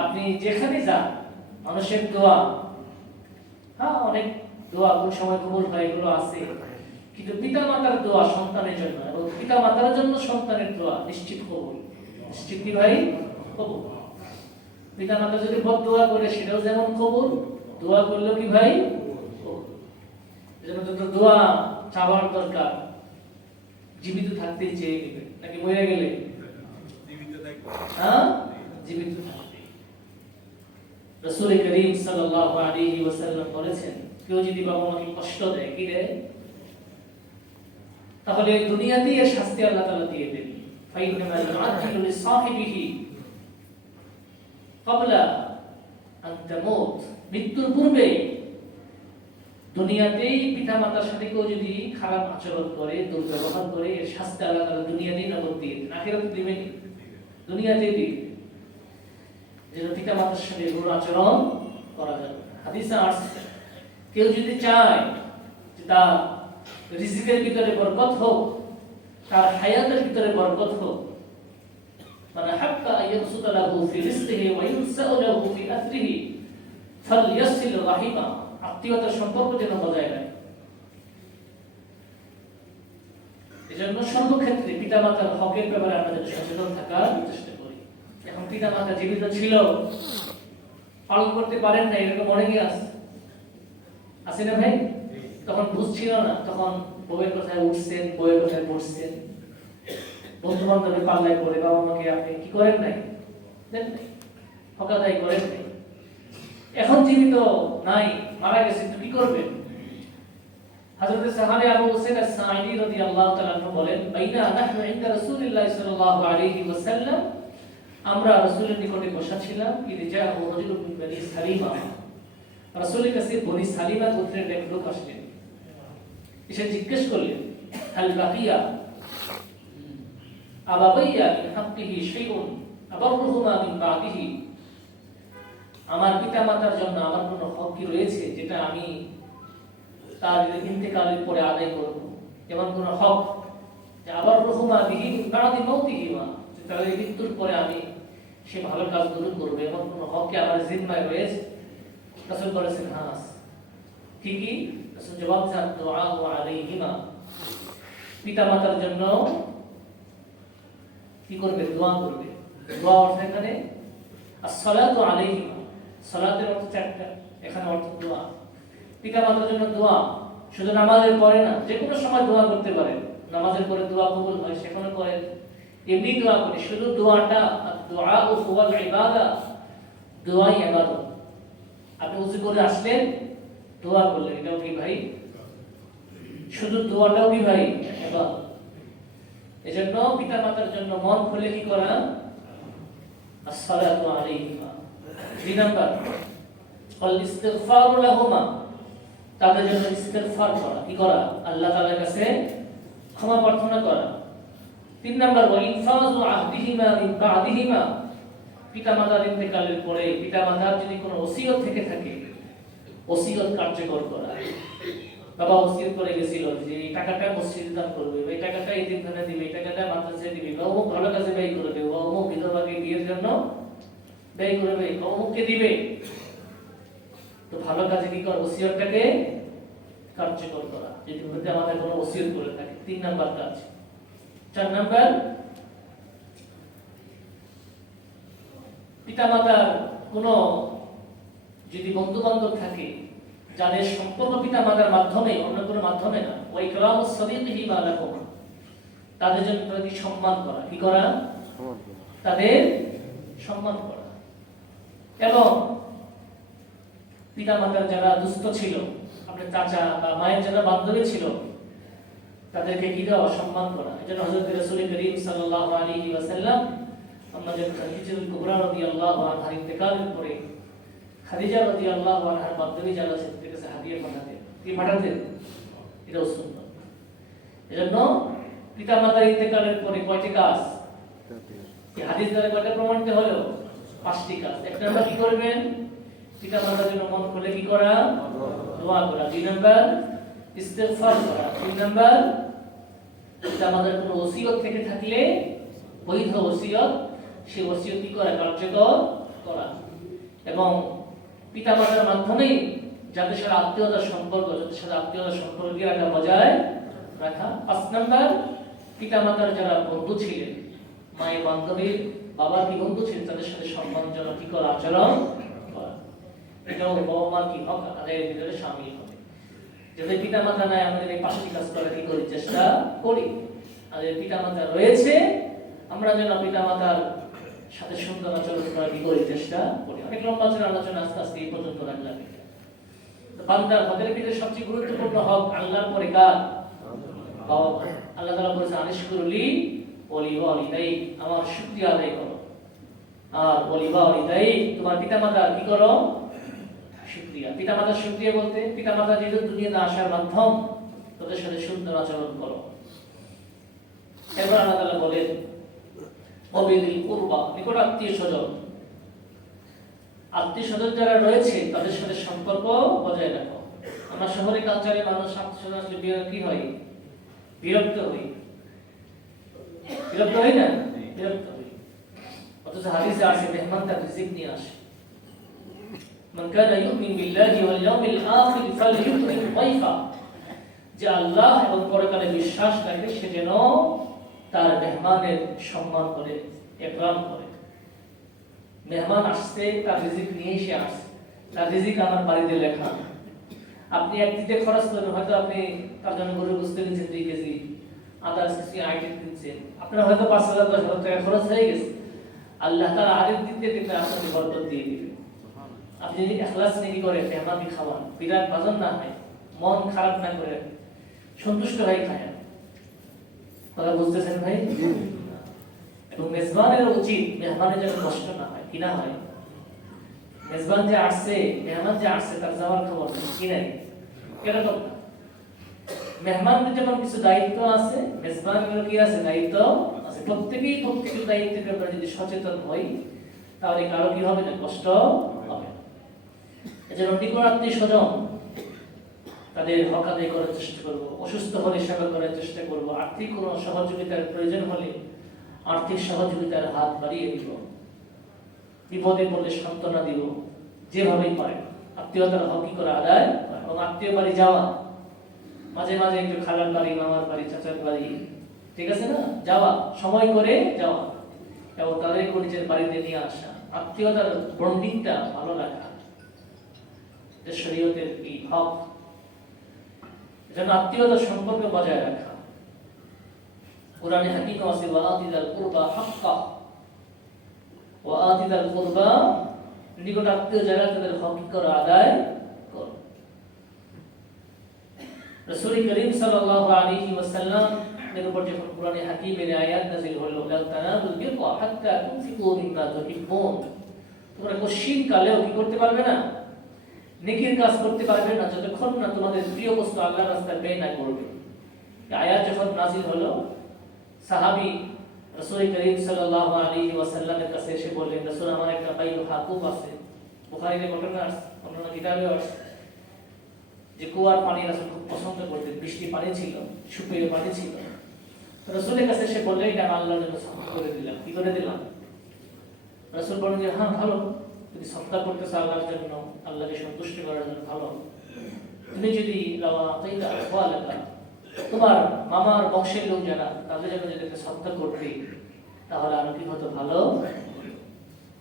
আপনি যেখানে যান মানুষের দোয়া, হ্যাঁ অনেক দোয়া কোন সময় কবুল হয়, এগুলো আছে, কিন্তু পিতা মাতার দোয়া সন্তানের জন্য এবং পিতা মাতার জন্য সন্তানের দোয়া নিশ্চিত কবুল। নিশ্চিত কি ভাই? কবুল। পিতা মাতা যদি বদদোয়া করে সেটাও যেমন কবুল, দোয়া করলেও কি ভাই? কবুল। এজন্য যত দোয়া চাওয়ার দরকার, জীবিত থাকতে চেয়ে নেবে নাকি মরে গেলে? জীবিত থাকতে। হ্যাঁ, জীবিত থাকতে। রাসূল করিম সাল্লাল্লাহু আলাইহি ওয়াসাল্লাম বলেছেন, কেউ যদি বাবা মাকে কষ্ট দেয়, কি দেয়? তাহলে দুনিয়াতেই এর শাস্তি আল্লাহ তাআলা দিয়ে দেন। ফাইন্নামা ইউআজ্জিলু লিসাহিবিহি ক্বাবলা আন তামুত, মৃত্যুর পূর্বে দুনিয়াতেই পিতামাতার সাথে কেউ যদি খারাপ আচরণ করে, দুর্ব্যবহার করে, এর শাস্তি আল্লাহ তাআলা দুনিয়াতেই নগদ দিয়ে দেন। আখিরাতে দিবেন, দুনিয়াতেই দিবেন। যেন পিতামাতার সাথে এগুলো আচরণ করা যাবে। হাদিসে আসছে, কেউ যদি চায় যে তার রিজিকের ভিতরে বরকত হোক, তার হায়াতের ভিতরে বরকত হোক, মানে হাক্কা ইয়াবসুতা লাহু ফি রিজকিহি ওয়া ইউসাউ লাহু ফি আথরিহি ফালইয়াসিল রাহিমা, আত্মীয়তার সম্পর্ক যেন বজায় রাখে। এজন্য সর্বক্ষেত্রে পিতামাতার হকের ব্যাপারে আমরা যেন সচেতন থাকার চেষ্টা করি। এখন পিতামাতা জীবিত ছিল, পালন করতে পারেন না, এরকম অনেকে আছে না ভাই? তখন বুঝছিল না, তখন বউয়ের কথায় উঠছেন, বউয়ের কথায় পড়ছেন, বন্ধু বান্ধবের পাল্লায় পড়ে বাবা মাকে আপনি কি করেন নাই? দেন নাই, হকাদাই করেন নাই। এখন জীবিত নাই, মারা গেছে, তো কি করবেন? হযরত সাহাবী আবু হুসাইন আস-সাঈদী রাদিয়াল্লাহু তাআলা আনহু বলেন, বাইনা নাহনু ইনদা রাসূলিল্লাহ সাল্লাল্লাহু আলাইহি ওয়াসাল্লাম, আমরা রাসূলের নিকটে বসা ছিলাম, ইদ জাআহু রাজুলুন মিন বনি সালিমা, রাসূলের কাছে বনি সালিমা গোত্রের এক লোক আসলেন। এসে জিজ্ঞেস করলেন, হাল বাকিয়া আবাবাইয়া মিন হাক্কিহি শাইউন আবাররুহুমা মিন বাদিহি, আমার পিতামাতার জন্য আমার কোনো হক কি রয়েছে যেটা আমি তার ইন্তেকালের পরে আদায় করব? যেমন কোনো হক যে আবাররুহুমা বিহি মিন বাদি মাউতিহিমা, তাদের মৃত্যুর পরে আমি সে ভালো কাজগুলো করবে, এমন কোন হক কি আমার জিম্মায় রয়েছে? রাসূল বলেছেন হ্যাঁ ঠিকই। রাসূল জবাব দেন দুআ আলাইহিমা, পিতামাতার জন্য কি করবে? দোয়া করবে। দোয়া অর্থ এখানে আসসালাতু আলাইহিমা, সালাতের অর্থ চারটা, এখানে অর্থ দোয়া। পিতামাতার জন্য দোয়া শুধু নামাজের পরে না, যে কোনো সময় দোয়া করতে পারেন। নামাজের পরে দোয়া কবুল হয় সেখানে করেন, এমনি দোয়া করে। শুধু দোয়াটা, দুআ হুয়াল ইবাদা, দোয়াই ইবাদত। আপনি ওযু করে আসলেন, দোয়া করলেন, এটাও কি ভাই? শুধু দোয়াটাও কি ভাই? ইবাদত। এজন্য পিতামাতার জন্য মন খুলে কি করা? আসসালাতু আলাইহিমা। 2 নাম্বার ওয়াল ইস্তিগফারু লাহুমা, তাদের জন্য ইস্তিগফার করা, কি করা? আল্লাহ তাআলার কাছে ক্ষমা প্রার্থনা করা। 3 নাম্বার ওয়া ইনফাযু আহদিহিমা মিন বা'দিহিমা, পিতামাতার ইন্তেকালের পরে পিতামাতার যদি কোনো ওসিয়ত থেকে থাকে, ওসিয়ত কার্যকর করা। বাবা ওসিয়ত করে গেছিল যে এই টাকাটা মসজিদে দান করবে, এই টাকাটা এতিমখানায় দিবে, এই টাকাটা মাদ্রাসায় দিবে, বা অমুক ভালো কাজে ব্যয় করবে, বা অমুক বিধবাকে বিয়ের জন্য ব্যয় করবে, বা অমুককে দিবে। তো ভালো কাজে কি কর? ওসিয়তটাকে কার্যকর করা, যদি মধ্যে আমাদের কোনো ওসিয়ত করে থাকে। 3 নাম্বার কাজ। 4 নাম্বার, পিতামাতার কোনো যদি বন্ধু বান্ধব থাকে যাদের সম্পর্ক পিতামাতার মাধ্যমে, অন্য কোনো মাধ্যমে না, ওই ইকরামু সাদিকিহি মা লাকুম, তাদের জন্য প্রতি সম্মান করা, কি করা? তাদের সম্মান করা। এবং পিতামাতার যারা দুস্থ ছিল, আপনার চাচা বা মায়ের যারা বান্ধবী ছিল, তাদেরকে কি দেওয়া? সম্মান করা। এজন্য হযরত রাসূল করিম সাল্লাল্লাহু আলাইহি ওয়াসাল্লাম আমাদের খাদিজাতুল কুবরা রাদিয়াল্লাহু আনহার ইন্তেকালের পরে খাদিজা রাদিয়াল্লাহু আনহার বান্ধবী যারা ছিলেন তাদের কাছে হাদিয়া পাঠাতেন। কি পাঠাতেন? এটাও সুন্নাত। এজন্য পিতামাতার ইন্তেকালের পরে কয়টি কাজ? এই হাদিস দ্বারা কয়টা প্রমাণিত হলো? 5টি কাজ। 1 নাম্বার কি করবেন? পিতামাতার জন্য মন খুলে কি করা? দোয়া করা। 2 নাম্বার ইস্তিগফার করা। 3 নাম্বার পিতামাতার কোনো ওসিয়ত থেকে থাকলে, বৈধ ওসিয়ত, সেই ওসিয়ত কি করা? কার্যকর করা। এবং পিতামাতার মাধ্যমেই যাদের সাথে আত্মীয়তার সম্পর্ক, যাদের সাথে আত্মীয়তার সম্পর্কে রাখা, বজায় রাখা। 5 নাম্বার পিতামাতার যারা বন্ধু ছিলেন, মায়ের বান্ধবীর বাবার কি বন্ধু ছিলেন, তাদের সাথে সম্মানজনক কি করা? আচরণ করা। এটাও বাবা মার কি হক আদায়ের ভিতরে শামিল হবে। যাদের পিতামাতা নাই, আমাদের এই 5টি কাজ করার কি করি? চেষ্টা করি। আর পিতামাতা রয়েছে, আমরা যেন পিতামাতার সাথে সুন্দর আচরণ করার কি করি? চেষ্টা করি। অনেক লম্বা আলোচনা আস্তে আস্তে এই পর্যন্ত রাখলাম। বান্দার হকের ভিতরে সবচেয়ে গুরুত্বপূর্ণ হক আল্লাহর পরে কার? বাবা মা। আল্লাহ তাআলা বলেছেন আনিশকুরলি ওয়ালি ওয়ালিদাই, আমার শুকরিয়া আদায় করো। আর ওয়ালি ওয়ালিদাই, তোমার পিতামাতার কি করো? শুকরিয়া। পিতামাতার শুকরিয়া বলতে পিতামাতা যেহেতু দুনিয়াতে আসার মাধ্যম, তাদের সাথে সুন্দর আচরণ করো। এরপর আল্লাহ তাআলা বলেন ওয়াবিল কুরবা, নিকট আত্মীয় স্বজন, আত্মীয় স্বজন যারা রয়েছে তাদের সাথে সম্পর্ক বজায় রাখো। আমরা শহরে কালচারে মানুষ আত্মীয় স্বজন আসলে কি হয়? বিরক্ত হই। বিরক্ত হই না? বিরক্ত হই। অথচ হাদিসে আছে মেহমান তার রিজিক নিয়ে আসে। মান কানা ইউমিন বিল্লাহি ওয়াল ইয়াউমিল আখির ফালইউকরিম দাইফা, যে আল্লাহ এবং পরকালে বিশ্বাস রাখে সে যেন তার মেহমানের সম্মান করে, ইকরাম করে। মেহমান আসছে, তার রিজিক নিয়ে এসে আসছে, তার রিজিক আমার বাড়িতে লেখা। আপনি একদিকে খরচ করবেন, হয়তো আপনি তার জন্য গরু গোশত কিনছেন 2 কেজি, আদার্স কিছু আইটেম কিনছেন, আপনার হয়তো 5,000 10,000 টাকা খরচ হয়ে গেছে। আল্লাহ তাআলা আরেক দিক থেকে আপনাকে বরকত দিয়ে দিবেন। আপনি যদি ইখলাস নিয়ে কি করেন, মেহমানকে খাওয়ান, বিরাট বাজন না হয়, মন খারাপ না করে, সন্তুষ্ট হয়ে খায়। কথা বুঝতেছেন ভাই? এবং মেজবানের উচিত মেহমানের যেন কষ্ট না হয়, কি না হয়। মেজবান যে আসছে, মেহমান যে আসছে, তার যাওয়ার খবর কি নাই, এরকম না। মেহমানদের যেমন কিছু দায়িত্ব আছে, মেজবানের কি আছে? দায়িত্ব আছে। প্রত্যেকের দায়িত্বের ব্যাপারে যদি সচেতন হই, তাহলে কারো কি হবে না? কষ্ট হবে। এজন্য নিকট আত্মীয় স্বজন, তাদের হক আদায় করার চেষ্টা করব, অসুস্থ হলে সেবা করার চেষ্টা করব, আর্থিক কোনো সহযোগিতার প্রয়োজন হলে আর্থিক সহযোগিতার হাত বাড়িয়ে দিব। বিপদে পড়লে সান্ত্বনা দিব, যেভাবেই পারে আত্মীয়তার হক কি করে আদায় করা। এবং আত্মীয় বাড়ি যাওয়া, মাঝে মাঝে একটু খালার বাড়ি, মামার বাড়ি, চাচার বাড়ি, ঠিক আছে না, যাওয়া, সময় করে যাওয়া এবং তাদেরকে নিজের বাড়িতে নিয়ে আসা, আত্মীয়তার বন্ডিংটা ভালো রাখা, এটা শরীয়তের কি হক। এজন্য আত্মীয়তার সম্পর্ক বজায় রাখা। কোরআনে হাকিম আছে ওয়াআতিদাল কুরবা হাক্কা, ওয়াআতিদাল কুরবা, নিকট আত্মীয় যারা তাদের হক করে আদায় করো। রাসূল করিম সাল্লাল্লাহু আলাইহি ওয়াসাল্লাম এর উপর যখন কোরআনে হাকিমের আয়াত নাযিল হলো, লা তানালুল বিররা হাত্তা তুনফিকু মিম্মা তুহিব্বুন, তোমরা কশিন কালেও কি করতে পারবে না, নেকির কাজ করতে পারবে না যতক্ষণ না তোমাদের প্রিয় বস্তু আল্লাহর রাস্তায় ব্যয় না করবে। এই আয়াত যখন নাযিল হলো, সাহাবী রাসূল করিম সাল্লাল্লাহু আলাইহি ওয়াসাল্লামের কাছে এসে বললেন, রাসূল আমার একটা ভাই হাকুম আছে, বুখারীতে ঘটনা আছে, অন্য কিতাবে আছে, যে কুয়ার পানি রাসূল খুব পছন্দ করতেন, বৃষ্টি পানি ছিল, সুপেয় পানি ছিল। রাসূলের কাছে এসে বললেন, এটা আমি আল্লাহর জন্য সদকা করে দিলাম। কি করে দিলাম? রাসূল বলেন যে হ্যাঁ ভালো, যদি সদকা করতেছ আল্লাহর জন্য, আল্লাহকে সন্তুষ্ট করার জন্য ভালো। তুমি যদি লাওয়া তাইলা ওয়ালাকা, তোমার মামার বংশের লোক যারা, তাদের জন্য যদি একটা সদকা করতে, তাহলে আরো কি হতো, ভালো।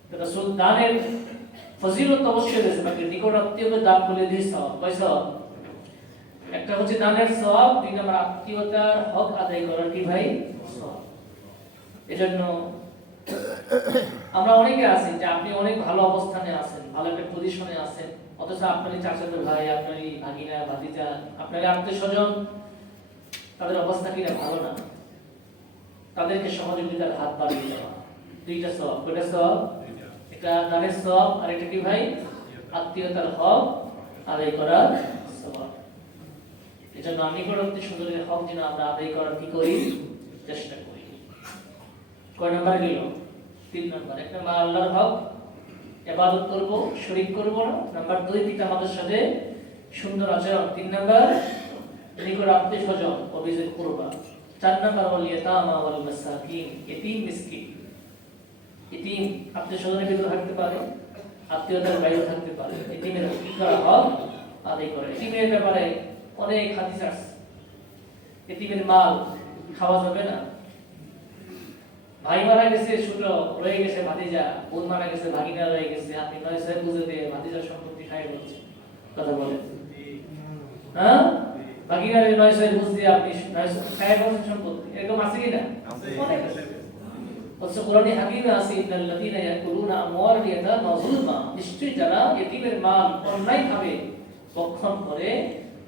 তো রাসূল দানের ফজিলত অবশ্যই রয়েছে, বাকি নিকট আত্মীয়কে দান করে দিয়ে সওয়াব, পয়সা একটা হচ্ছে দানের সওয়াব, দুই নম্বর আত্মীয়তার হক আদায় করার কি ভাই সওয়াব। এজন্য আমরা অনেকে আছি যে আপনি অনেক ভালো অবস্থানে আছেন, ভালো একটা পজিশনে আছেন, অথচ আপনারই চাচাতো ভাই, আপনারই ভাগিনা, ভাতিজা, আপনারই আত্মীয় স্বজন, তাদের অবস্থা কিনা ভালো না, তাদেরকে সহযোগিতার হাত বাড়িয়ে দেওয়া, দুইটা সওয়াব। কয়টা সওয়াব? একটা দানের সওয়াব, আর একটা কি ভাই, আত্মীয়তার হক আদায় করার সওয়াব। এজন্য নিকটবর্তী স্বজনের হক যেন আমরা আদায় করার কি করি, চেষ্টা করি। কয় নাম্বার গেল? 3 নাম্বার। এক নাম্বার আল্লাহর হক, ইবাদত করব, শরীক করব না। নাম্বার 2 পিতা মাতার সাথে সুন্দর আচরণ। 3 নাম্বার নিকট আত্মীয় স্বজন, অভিজিৎ করবা। 4 নাম্বার ওয়াল ইয়াতামা ওয়াল মাসাকিন, এতিম মিসকিন। এতিম আত্মীয় স্বজনের ভিতরে থাকতে পারে, আত্মীয়তার বাইরে থাকতে পারে। এতিমের কি করা হক আদায় করে। এতিমের ব্যাপারে অনেক হাদিস আছে। এতিমের মাল খাওয়া যাবে না। ভাই মারা গেছে ছোট, রয়ে গেছে ভাতিজা, বোন মারা গেছে ভাগিনা, রয়ে গেছে, আপনি 9 বুঝে দিয়ে ভাতিজার সম্পত্তি খাইয়ে বলছেন, কথা বলেন, হ্যাঁ? ভাগিনার 9 বুঝ দিয়ে আপনি 9 খাইয়ে বলছেন সম্পত্তি, এরকম আছে কিনা? অনেক আছে। অথচ কোরআনে হাকিমে আছে, ইন্নাল্লাযীনা ইয়াকুলুনা আমওয়ালাল ইয়াতামা যুলমা, নিশ্চয়ই যারা এতিমের মাল অন্যায়ভাবে ভক্ষণ করে,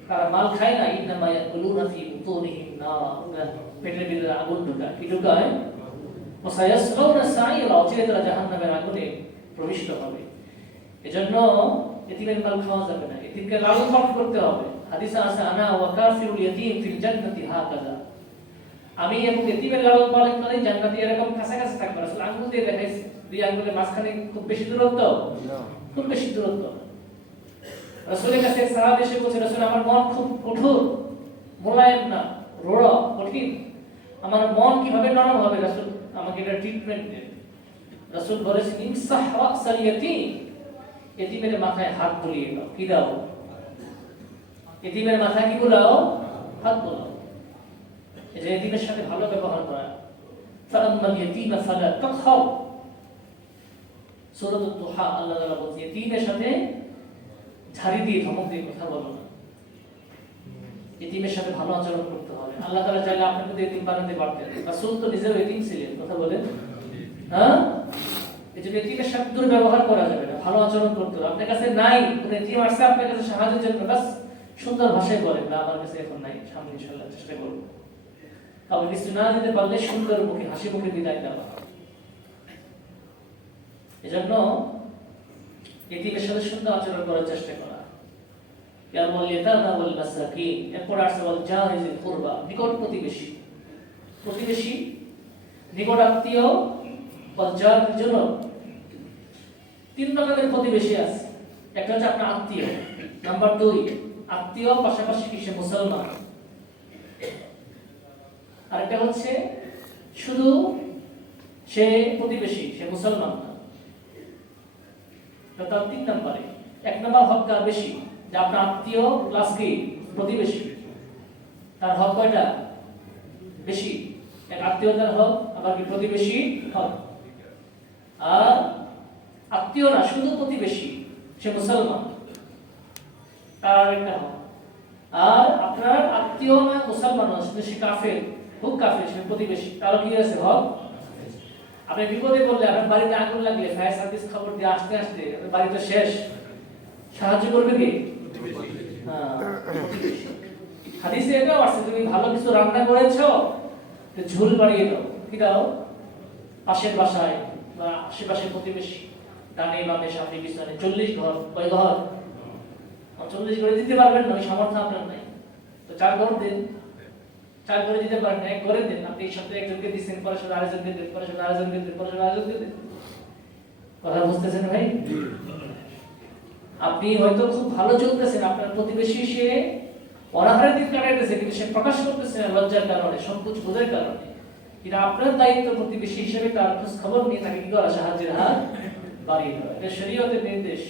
তারা মাল খায় না, ইন্নামা ইয়াকুলুনা ফি বুতুনিহিম নার, পেটের ভিতরে আগুন ঢুকায়। কি ঢুকায়? ওয়াসায়াসলাউনা সাঈরা, অচিরে তারা জাহান্নামের আগুনে প্রবিষ্ট হবে। এজন্য এতিমের মাল খাওয়া যাবে না, এতিমকে লালন পালন করতে হবে। হাদিসে আছে, আনা ওয়া কাফিরুল ইয়াতীম ফিল জান্নাতি হাকাযা, আমি এবং এতিমের লালন পালন করে জান্নাতে এরকম কাছাকাছি থাকবে। রাসূল আঙ্গুল দিয়ে দেখাইছে, দুই আঙ্গুলের মাঝখানে খুব বেশি দূরত্ব, খুব বেশি দূরত্ব। রাসূলের কাছে এক সাহাবী এসে বলছে, রাসূল আমার মন খুব কঠোর, মোলায়েম না, রোড়া, কঠিন, আমার মন কিভাবে নরম হবে রাসূল, আমাকে এটা ট্রিটমেন্ট দেন। রাসূল বলেছেন, ইমসাহ রাসাল ইয়াতীম, এতিমের মাথায় হাত বুলিয়ে দাও। কি দাও? এতিমের মাথায় কি বুলাও? হাত বুলাও। এই যে এতিমের সাথে ভালো ব্যবহার করা। ফাআম্মাল ইয়াতীমা ফালা তাকহার, সূরাতুত দুহা, আল্লাহ তাআলা বলেন, এতিমের সাথে ঝাড়ি দিয়ে ধমক দিয়ে কথা বলো না, এতিমের সাথে ভালো আচরণ করতে হবে। আল্লাহ তাআলা চাইলে আপনাকে তো এতিম বানাতে পারতেন, রাসূল তো নিজেও এতিম ছিলেন, কথা বলেন, হ্যাঁ? এই যে এতিমের সাথে দুর্ব্যবহার করা যাবে না, ভালো আচরণ করতে হবে। আপনার কাছে নাই, কোন এতিম আসছে আপনার কাছে সাহায্যের জন্য, বাস সুন্দর ভাষায় বলেন, না আমার কাছে এখন নাই, সামনে ইনশাআল্লাহ চেষ্টা করব। কাউকে কিছু না দিতে পারলে সুন্দর মুখে, হাসি মুখে বিদায় দেওয়া। এজন্য এতিমের সাথে সুন্দর আচরণ করার চেষ্টা করা। এরপর আসছে জারিযিল কুরবা, নিকট প্রতিবেশী। প্রতিবেশী, নিকট আত্মীয়, জার জন্য 3 রকমের প্রতিবেশী আছে। একটা হচ্ছে আপনার আত্মীয়, নাম্বার 2 আত্মীয় পাশাপাশি কি সে মুসলমান, আরেকটা হচ্ছে শুধু সে প্রতিবেশী, সে মুসলমান না। তার 3 নম্বরে। 1 নম্বর হক কার বেশি? যে আপনার আত্মীয় প্লাস কি প্রতিবেশী, তার হক কয়টা বেশি? এক আত্মীয়তার হক, আবার কি প্রতিবেশী হক। আর আত্মীয় না, শুধু প্রতিবেশী, সে মুসলমান, তার একটা হক। আর আপনার আত্মীয় না, মুসলমান না, সে কাফের, খুব কাফের, সে প্রতিবেশী, তারও কি আছে হক। আপনি বিপদে পড়লে, আপনার বাড়িতে আগুন লাগলে ফায়ার সার্ভিস খবর দিয়ে আসতে আসতে আপনার বাড়িটা শেষ, সাহায্য করবে কি? হ্যাঁ, হাদিসে এটাও আছে, তুমি ভালো কিছু রান্না করেছো, তো ঝোল বাড়িয়ে দাও, কি দাও? পাশের বাসায় বা আশেপাশের প্রতিবেশী, ডানে বামে সামনে পিছনে 40 ঘর, কয় ঘর? 40 ঘরে দিতে পারবেন না, ওই সামর্থ্য আপনার নাই, তো 4 ঘর দিন। 4 ঘরে দিতে পারেন, 1 ঘরে দিন। আপনি এই সপ্তাহে একজনকে দিচ্ছেন, পরের সপ্তাহে আরেকজনকে দিন, পরের সপ্তাহে আরেকজনকে দিন, পরের সপ্তাহে আরেকজনকে দিন। কথা বুঝতেছেন ভাই? আপনি হয়তো খুব ভালো চলতেছেন, আপনার প্রতিবেশী সে অনাহারের দিন কাটাইতেছে, কিন্তু সে প্রকাশ করতেছে না লজ্জার কারণে, সংকোচ বোধের কারণে। কিন্তু আপনার দায়িত্ব প্রতিবেশী হিসেবে তার খোঁজ খবর নিয়ে তাকে কি করা? সাহায্যের হাত বাড়িয়ে দেওয়া। এটা শরীয়তের নির্দেশ।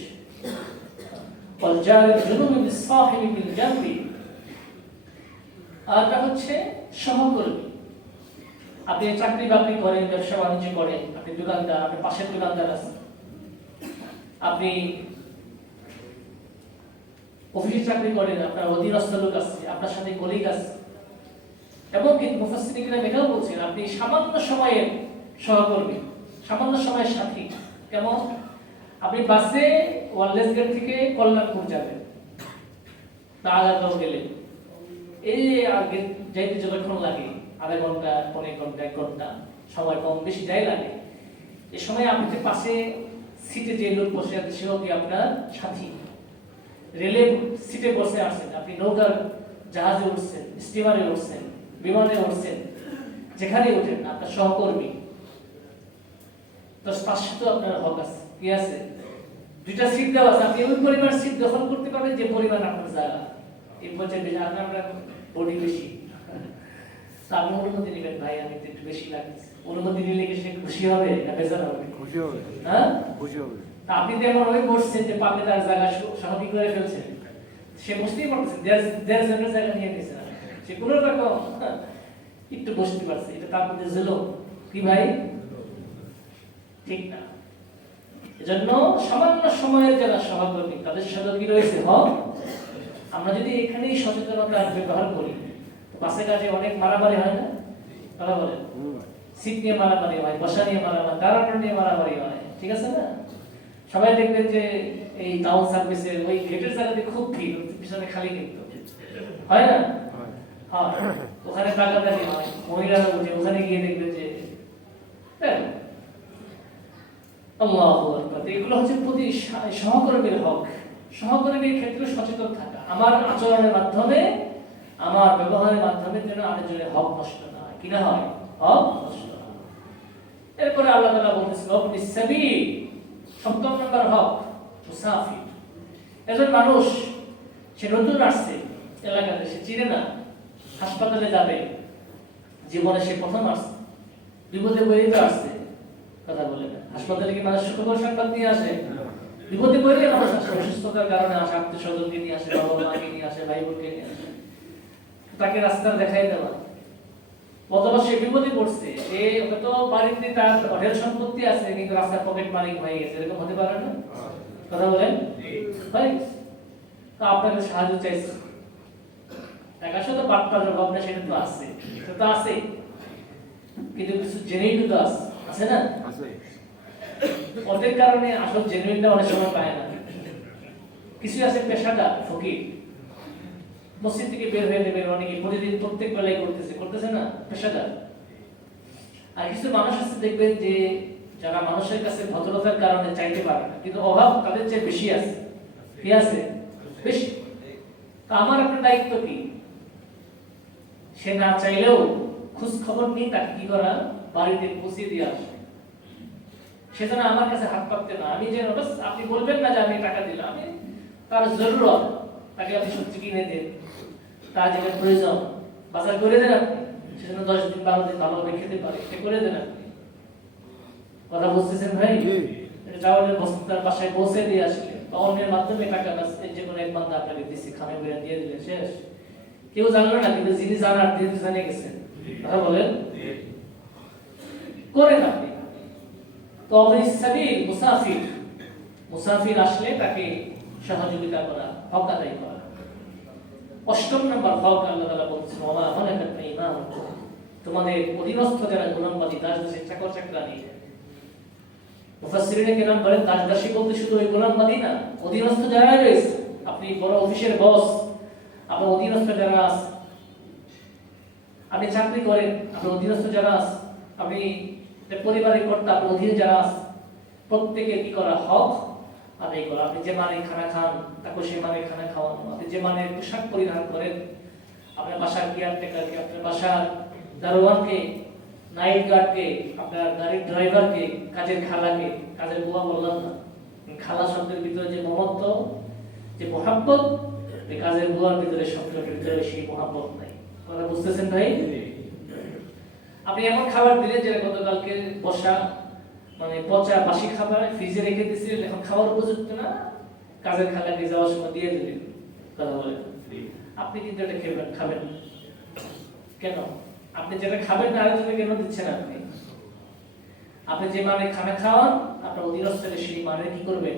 والجار الجنوب بالصاحب بالجنب। আর এটা হচ্ছে সহকর্মী। আপনি চাকরি বাকরি করেন, ব্যবসা বাণিজ্য করেন, আপনি দোকানদার, আপনি পাশের দোকানদার আছেন, আপনি অফিসে চাকরি করেন, আপনার অধীনস্থ লোক আছে, আপনার সাথে কলিগ আছে, এবং কিন্তু মুফাসসিরিন কিরাম এটাও বলছেন আপনি সামান্য সময়ের সহকর্মী, সামান্য সময়ের সাথী। কেমন? আপনি বাসে ওয়ারলেস গেট থেকে কল্যাণপুর যাবেন, আগারগাঁও গেলেন, এই আগে যাইতে যতক্ষণ লাগে, আধা ঘন্টা, পনেরো ঘন্টা, 1 ঘন্টা, সময় কম বেশি যাই লাগে। এই সময় আপনি যে পাশে সিটে যে লোক বসে আছে সেও কি আপনার সাথী। রেলে সিটে বসে আছেন, আপনি নৌকার জাহাজে উঠছেন, স্টিমারে উঠছেন, বিমানে উঠছেন, যেখানে ওঠেন আপনার সহকর্মী, তো তার সাথে আপনার হক আছে। কি আছে? 2টা সিট দেওয়া আছে, আপনি ওই পরিমাণ সিট দখল করতে পারবেন যে পরিমাণ আপনার জায়গা। এই পর্যায়ে বেশি আপনার বডি বেশি, আপনি অনুমতি নেবেন, ভাই আমি একটু বেশি লাগছে। অনুমতি নিলে কি সে খুশি হবে না বেজার হবে? খুশি হবে। হ্যাঁ, খুশি হবে। আপনি তো এমন ওই বসছেন যে পাপে তার জায়গা স্বাভাবিক করে ফেলছেন, সে বুঝতেই পারছেন দেড় জনের জায়গা নিয়ে নিয়েছে, সে কোনো রকম একটু বসতে পারছে, এটা তার মধ্যে জুলুম। কি ভাই? ঠিক না। এজন্য সামান্য সময়ের যারা সহকর্মী তাদের সাথে কি রয়েছে হক। আমরা যদি এখানেই সচেতনতা ব্যবহার করি, বাসে কাজে অনেক মারামারি হয় না? তারা বলে সিট নিয়ে মারামারি হয়, বসা নিয়ে মারামারি, দাঁড়ানো নিয়ে মারামারি হয়, ঠিক আছে না? সবাই দেখবেন যে এই টাউন সার্ভিসের ওই গেটের জায়গাতে খুব ভিড়, পিছনে খালি কিন্তু হয় না? হ্যাঁ, ওখানে টাকাদারি হয়, মহিলারা উঠে ওখানে গিয়ে দেখবে যে আল্লাহু আকবার। এগুলো হচ্ছে প্রতি সহকর্মীর হক। সহকর্মীর ক্ষেত্রে সচেতন থাকা, আমার আচরণের মাধ্যমে, আমার ব্যবহারের মাধ্যমে যেন আরেকজনের হক নষ্ট না হয়। কি না হয়? হক নষ্ট না হয়। এরপরে আল্লাহ তাআলা বলতেছেন ওয়াবনিস সাবিল, 7 নম্বর হক মুসাফির। একজন মানুষ সে নতুন আসছে এলাকাতে, সে চিনে না, হাসপাতালে যাবে, জীবনে সে প্রথম আসছে, বিপদে পড়ে তো আসছে, কথা বলে না। হাসপাতালে কি মানুষ সুখবর সংবাদ নিয়ে আসে? বিপদে পড়লে মানুষ আসে, অসুস্থতার কারণে আসে, আত্মীয় স্বজনকে নিয়ে আসে, বাবা মাকে নিয়ে আসে, ভাই বোনকে নিয়ে আসে, তাকে রাস্তা দেখাই দেওয়া। অথবা সে বিপদে পড়ছে, এ হয়তো বাড়িতে তার অঢেল সম্পত্তি আছে, কিন্তু রাস্তার পকেট মালিক হয়ে গেছে, এরকম হতে পারে না? কথা বলেন ভাই। তো আপনাকে সাহায্য চাইছে, টাকা শুধু বাটপার অভাব না, সেটা তো আছে, সেটা তো আছে, কিন্তু কিছু জেনেই তো আছে না? ওদের কারণে আসল জেনুইনটা অনেক সময় পায় না। কিছু আছে পেশাদার ফকির, মসজিদ থেকে বের হয়ে যাবে, অনেকে প্রতিদিন প্রত্যেক বেলায় করতেছে না, পেশাদার। আর কিছু মানুষ আছে দেখবেন যে যারা মানুষের কাছে ভদ্রতার কারণে চাইতে পারে না, কিন্তু অভাব তাদের চেয়ে বেশি আছে। কি আছে? বেশি। তা আমার আপনার দায়িত্ব কি? সে না চাইলেও খোঁজ খবর নিয়ে তাকে কি করা, বাড়িতে পৌঁছে দিয়ে আসে। সেজন্য আমার কাছে হাত পাততে না, আমি যেন আপনি বলবেন না যে আমি টাকা দিলাম, আমি তার জরুরত, তাকে আপনি সবজি কিনে দেন, তার যেটা প্রয়োজন বাজার করে দেন আপনি, সেজন্য 10 দিন 12 দিন ভালোভাবে খেতে পারে, এটা করে দেন আপনি। কথা বুঝতেছেন ভাই? যাওয়ার বস্তার বাসায় পৌঁছে দিয়ে আসলে বা অন্যের মাধ্যমে টাকা যে কোনো এক বান্দা আপনাকে দিচ্ছে, খামে বেড়ে দিয়ে দিলে শেষ। কেউ জানলো না, কিন্তু যিনি জানার তিনি জানে গেছেন। কথা বলেন, করেন আপনি। তো সাবিল মুসাফির, মুসাফির আসলে তাকে সহযোগিতা করা, হক আদায় করা। 8 নম্বর হক আল্লাহ তাআলা বলছেন, ওয়া মা মালাকাত আইমানুকুম, তোমাদের অধীনস্থ যারা গোলামবাদী দাস দাসী চাকর চাকরানী। মুফাসসিরিনে কেরাম বলেন দাস দাসী বলতে শুধু ওই গোলামবাদী না, অধীনস্থ যারা রয়েছে, আপনি বড় অফিসের বস, আপনার অধীনস্থ যারা আছে, আপনি চাকরি করেন, আপনার অধীনস্থ যারা আছে, আপনি পরিবারের কর্তা, আপনার অধীনে যারা আছে, প্রত্যেকে কি করা, হক আদায় করা। আপনি যে মানে খানা খান তাকে সে মানে খানা খাওয়ানো, আপনি যে মানে পোশাক পরিধান করেন, আপনার বাসার কেয়ারটেকারকে, আপনার বাসার দারোয়ানকে, নাইট গার্ডকে, আপনার গাড়ির ড্রাইভারকে, কাজের খালাকে, কাজের বুয়া বললাম না, খালা শব্দের ভিতরে যে মমত্ব, যে মহাব্বত, এই কাজের বুয়ার ভিতরে শব্দের ভিতরে সেই মহাব্বত নাই। কথা বুঝতেছেন ভাই? আপনি এমন খাবার দিলেন যেটা গতকালকে বসা, মানে পচা বাসি খাবার ফ্রিজে রেখে দিয়েছিলেন, এখন খাবার উপযুক্ত না, কাজের খালাকে যাওয়ার সময় দিয়ে দিলেন। কথা বলেন, আপনি কিন্তু এটা খাবেন কেন? আপনি যেটা খাবেন না আরেকজনকে কেন দিচ্ছেন? আপনি আপনি যে মানে খানা খাওয়ান, আপনার অধীনস্থলে সেই মানে কি করবেন?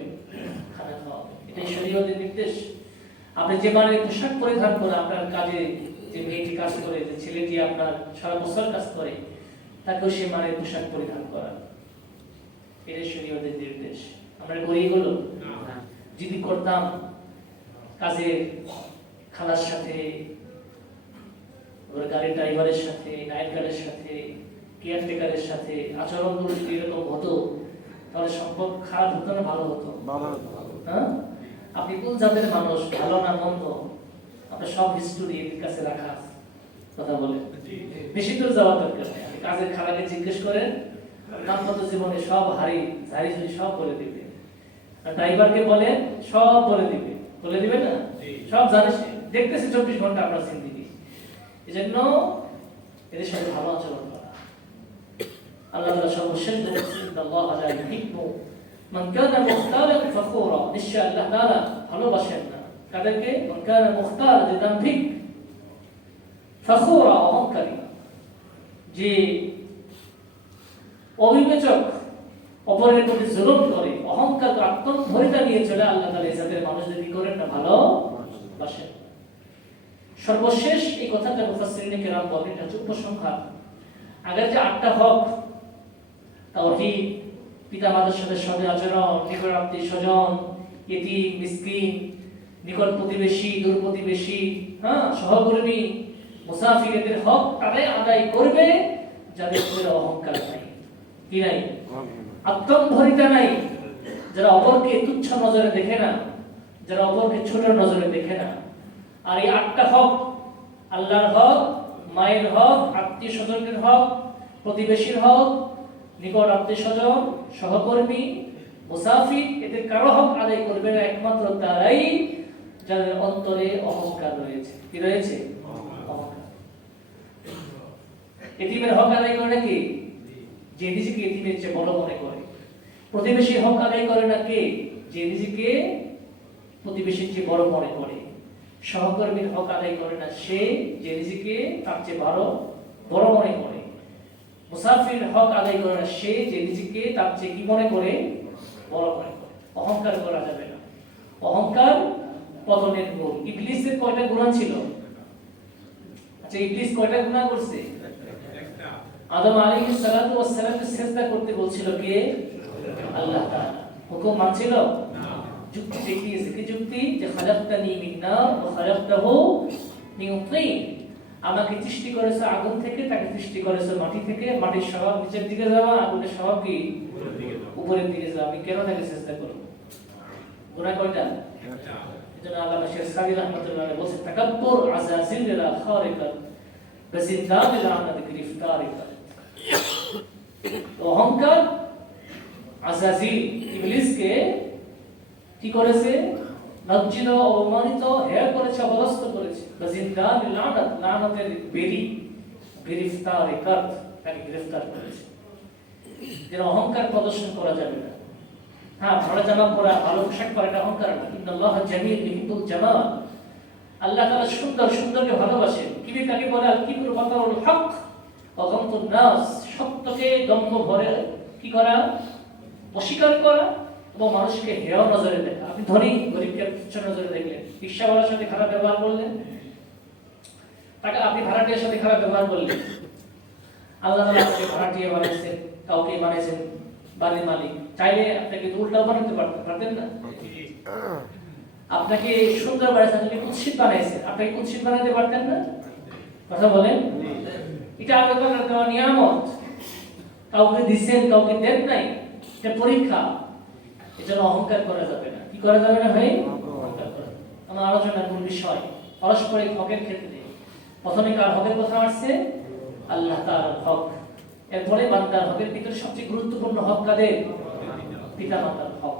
খানা খাওয়াবেন। এটাই শরীয়তের নির্দেশ। আপনি যে মানে পোশাক পরিধান করে আপনার কাজে, যে মেয়েটি কাজ করে, যে ছেলেটি আপনার সারা বছর কাজ করে, তাকেও সে মানে পোশাক পরিধান করা, এটাই শরীয়তের নির্দেশ। আমরা করি এগুলো? যদি করতাম, কাজের খালার সাথে, গাড়ির ড্রাইভারের সাথে, নাইট গার্ডের সাথে, কেয়ারটেকারের সাথে আচরণগুলো যদি এরকম হতো, তাহলে সম্পর্ক খারাপ হতো না ভালো হতো? হ্যাঁ, আপনি কোন জাতের মানুষ, ভালো না মন্দ, আপনার সব হিস্টোরি এর কাছে রাখা আছে। কথা বলে বেশি দূর যাওয়ার দরকার নেই। আপনি কাজের খালাকে জিজ্ঞেস করেন, দাম্পত্য জীবনে সব ঝাড়ি সব বলে দিবে। আর ড্রাইভারকে বলেন, সব বলে দিবে না? সব জানিস, দেখতেছি 24 ঘন্টা আপনার জিন্দেগি। এজন্য এদের সাথে ভালো আচরণ করা। আল্লাহ তাআলা সর্বশেষ বলেছেন, আল্লাহ লা ইউহিব্বু মান কানা মুখতালান ফখুরা, নিশ্চয় আল্লাহ তাআলা ভালোবাসেন না তাদেরকে, মান কানা মুখতাল, যে দাম্ভিক, ফখুরা, অহংকারী, যে অবিবেচক, অপরের প্রতি জুলুম করে, অহংকার, আত্মম্ভরিতা নিয়ে চলে, আল্লাহ তাআলা এই জাতের মানুষদের কি করেন না, ভালোবাসেন। সর্বশেষ এই কথাটা মুফাসসিরিনে কেরাম বলেন, এটা হচ্ছে উপসংহার। আগের যে 8টা হক, তাওহীদ, পিতামাতার সাথে সৎ আচরণ, নিকট আত্মীয় স্বজন, ইতিম মিসকিন, নিকট প্রতিবেশী, দূর প্রতিবেশী, হ্যাঁ, সহকর্মী, মুসাফির, এদের হক তারাই আদায় করবে যাদের মধ্যে অহংকার নাই, কি নাই, আত্মম্ভরিতা নাই, যারা অপরকে তুচ্ছ নজরে দেখে না, যারা অপরকে ছোট নজরে দেখে না। আর এই 8টা হক, আল্লাহর হক, মায়ের হক, আত্মীয় স্বজনের হক, প্রতিবেশীর হক, নিকট আত্মীয় স্বজন, সহকর্মী, মুসাফির, এদের কারো হক আদায় করবে না একমাত্র তারাই যাদের অন্তরে অহংকার রয়েছে। কি রয়েছে? অহংকার। এতিমের হক আদায় করে নাকি? যে নিজেকে এতিমের চেয়ে বড় মনে করে। প্রতিবেশীর হক আদায় করে না কে? যে নিজেকে প্রতিবেশীর চেয়ে বড় মনে করে। সহকর্মীর হক আদায় করে না সে, যে নিজেকে তার চেয়ে বড় মনে করে। মুসাফির হক আদায় করে না সে, যে নিজেকে তার চেয়ে কি মনে করে? বড় মনে করে। অহংকার করা যাবে না। অহংকার পতনের মূল। ইবলিসের কয়টা গুনাহ ছিল? আচ্ছা, ইবলিস কয়টা গুনাহ করছে? আদম আলাইহিস সালাতু ওয়াস সালামকে সিজদা করতে বলছিল কে? আল্লাহ তাআলা। হুকুম মানছিল না। যুক্তি দেখিয়েছে। কি যুক্তি? যে খালাকতানি মিন নার ওয়া খালাকতাহু মিন তিন। আমাকে সৃষ্টি করেছে আগুন থেকে, তাকে সৃষ্টি করেছে মাটি থেকে। মাটির স্বভাব নিচের দিকে যাওয়া, আগুনের স্বভাব কি? উপরের দিকে যাওয়া। আমি কেন তাকে সিজদা করব? গুনাহ কয়টা? একটা। এজন্য আল্লামা শেখ সাদি রাহমাতুল্লাহ আলাইহি বলেছেন, তাকাব্বুর আযাজিল লা খারিকাত বাজিদাম লানাত গ্রিফতারিকা। অহংকার আযাজিল ইবলিসকে কি করেছে? লজ্জিত, অপমানিত, হেয় করেছে, অবস্থ করেছে। বাজিদাম লানাত, লানাতের বেরি, গ্রিফতারিকা, তাকে গ্রেফতার করেছে। যেন অহংকার প্রদর্শন করা যাবে না। হ্যাঁ, ভালো জামা পরা, ভালো পোশাক পরা এটা অহংকার না। ইন্নাল্লাহ জামিল ইউহিব্বুল জামাল। আল্লাহ তাআলা সুন্দরকে ভালোবাসেন। কিবি কাকে বলে? আল কিবরু বাতারুল হক ওয়া গামতুন নাস। সত্যকে দম্ভ ভরে কি করা? অস্বীকার করা এবং মানুষকে হেয় নজরে দেখা। আপনি ধনী গরিবকে তুচ্ছ নজরে দেখলেন, রিকশাওয়ালার সাথে খারাপ ব্যবহার করলেন, তাকে আপনি ভাড়াটিয়ার সাথে খারাপ ব্যবহার করলেন। আল্লাহ তাআলা আপনাকে ভাড়াটিয়া বানাইছেন, কাউকে বানাইছেন বাড়ির মালিক, চাইলে আপনাকে উল্টাও বানাতে পারতেন না? আপনাকে সুন্দর বানাইছেন, আপনাকে কুৎসিত বানাইছেন, আপনাকে কুৎসিত বানাতে পারতেন না? কথা বলেন। এটা আল্লাহ তাআলার দেওয়া নিয়ামত। কাউকে দিচ্ছেন, কাউকে দেন নাই, এটা পরীক্ষা। এজন্য অহংকার করা যাবে না। কি করা যাবে না ভাই? অহংকার করা। আমার আলোচনার মূল বিষয় পারস্পরিক হকের ক্ষেত্রে প্রথমে কার হকের কথা আসছে? আল্লাহ তাআলার হক। এরপরে বান্দার হকের ভিতরে সবচেয়ে গুরুত্বপূর্ণ হক কাদের? পিতামাতার হক।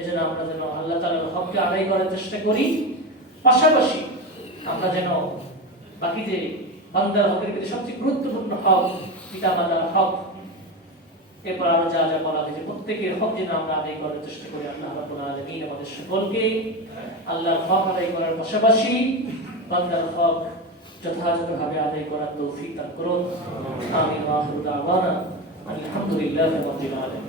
এজন্য আমরা যেন আল্লাহ তাআলার হককে আদায় করার চেষ্টা করি, পাশাপাশি আমরা যেন বাকি যে বান্দার হকের ভিতরে সবচেয়ে গুরুত্বপূর্ণ হক পিতামাতার হক, এরপর আমরা যা যা বলা হয়েছে প্রত্যেকের হক যেন আমরা আদায় করার চেষ্টা করি। আল্লাহ রাব্বুল আলামিন আমাদের সকলকে আল্লাহর হক আদায় করার পাশাপাশি বান্দার হক যথাযথভাবে আদায় করার তৌফিক দান করুন। আমিন ওয়া আখিরু দাওয়ানা আলহামদুলিল্লাহি রাব্বিল আলামিন।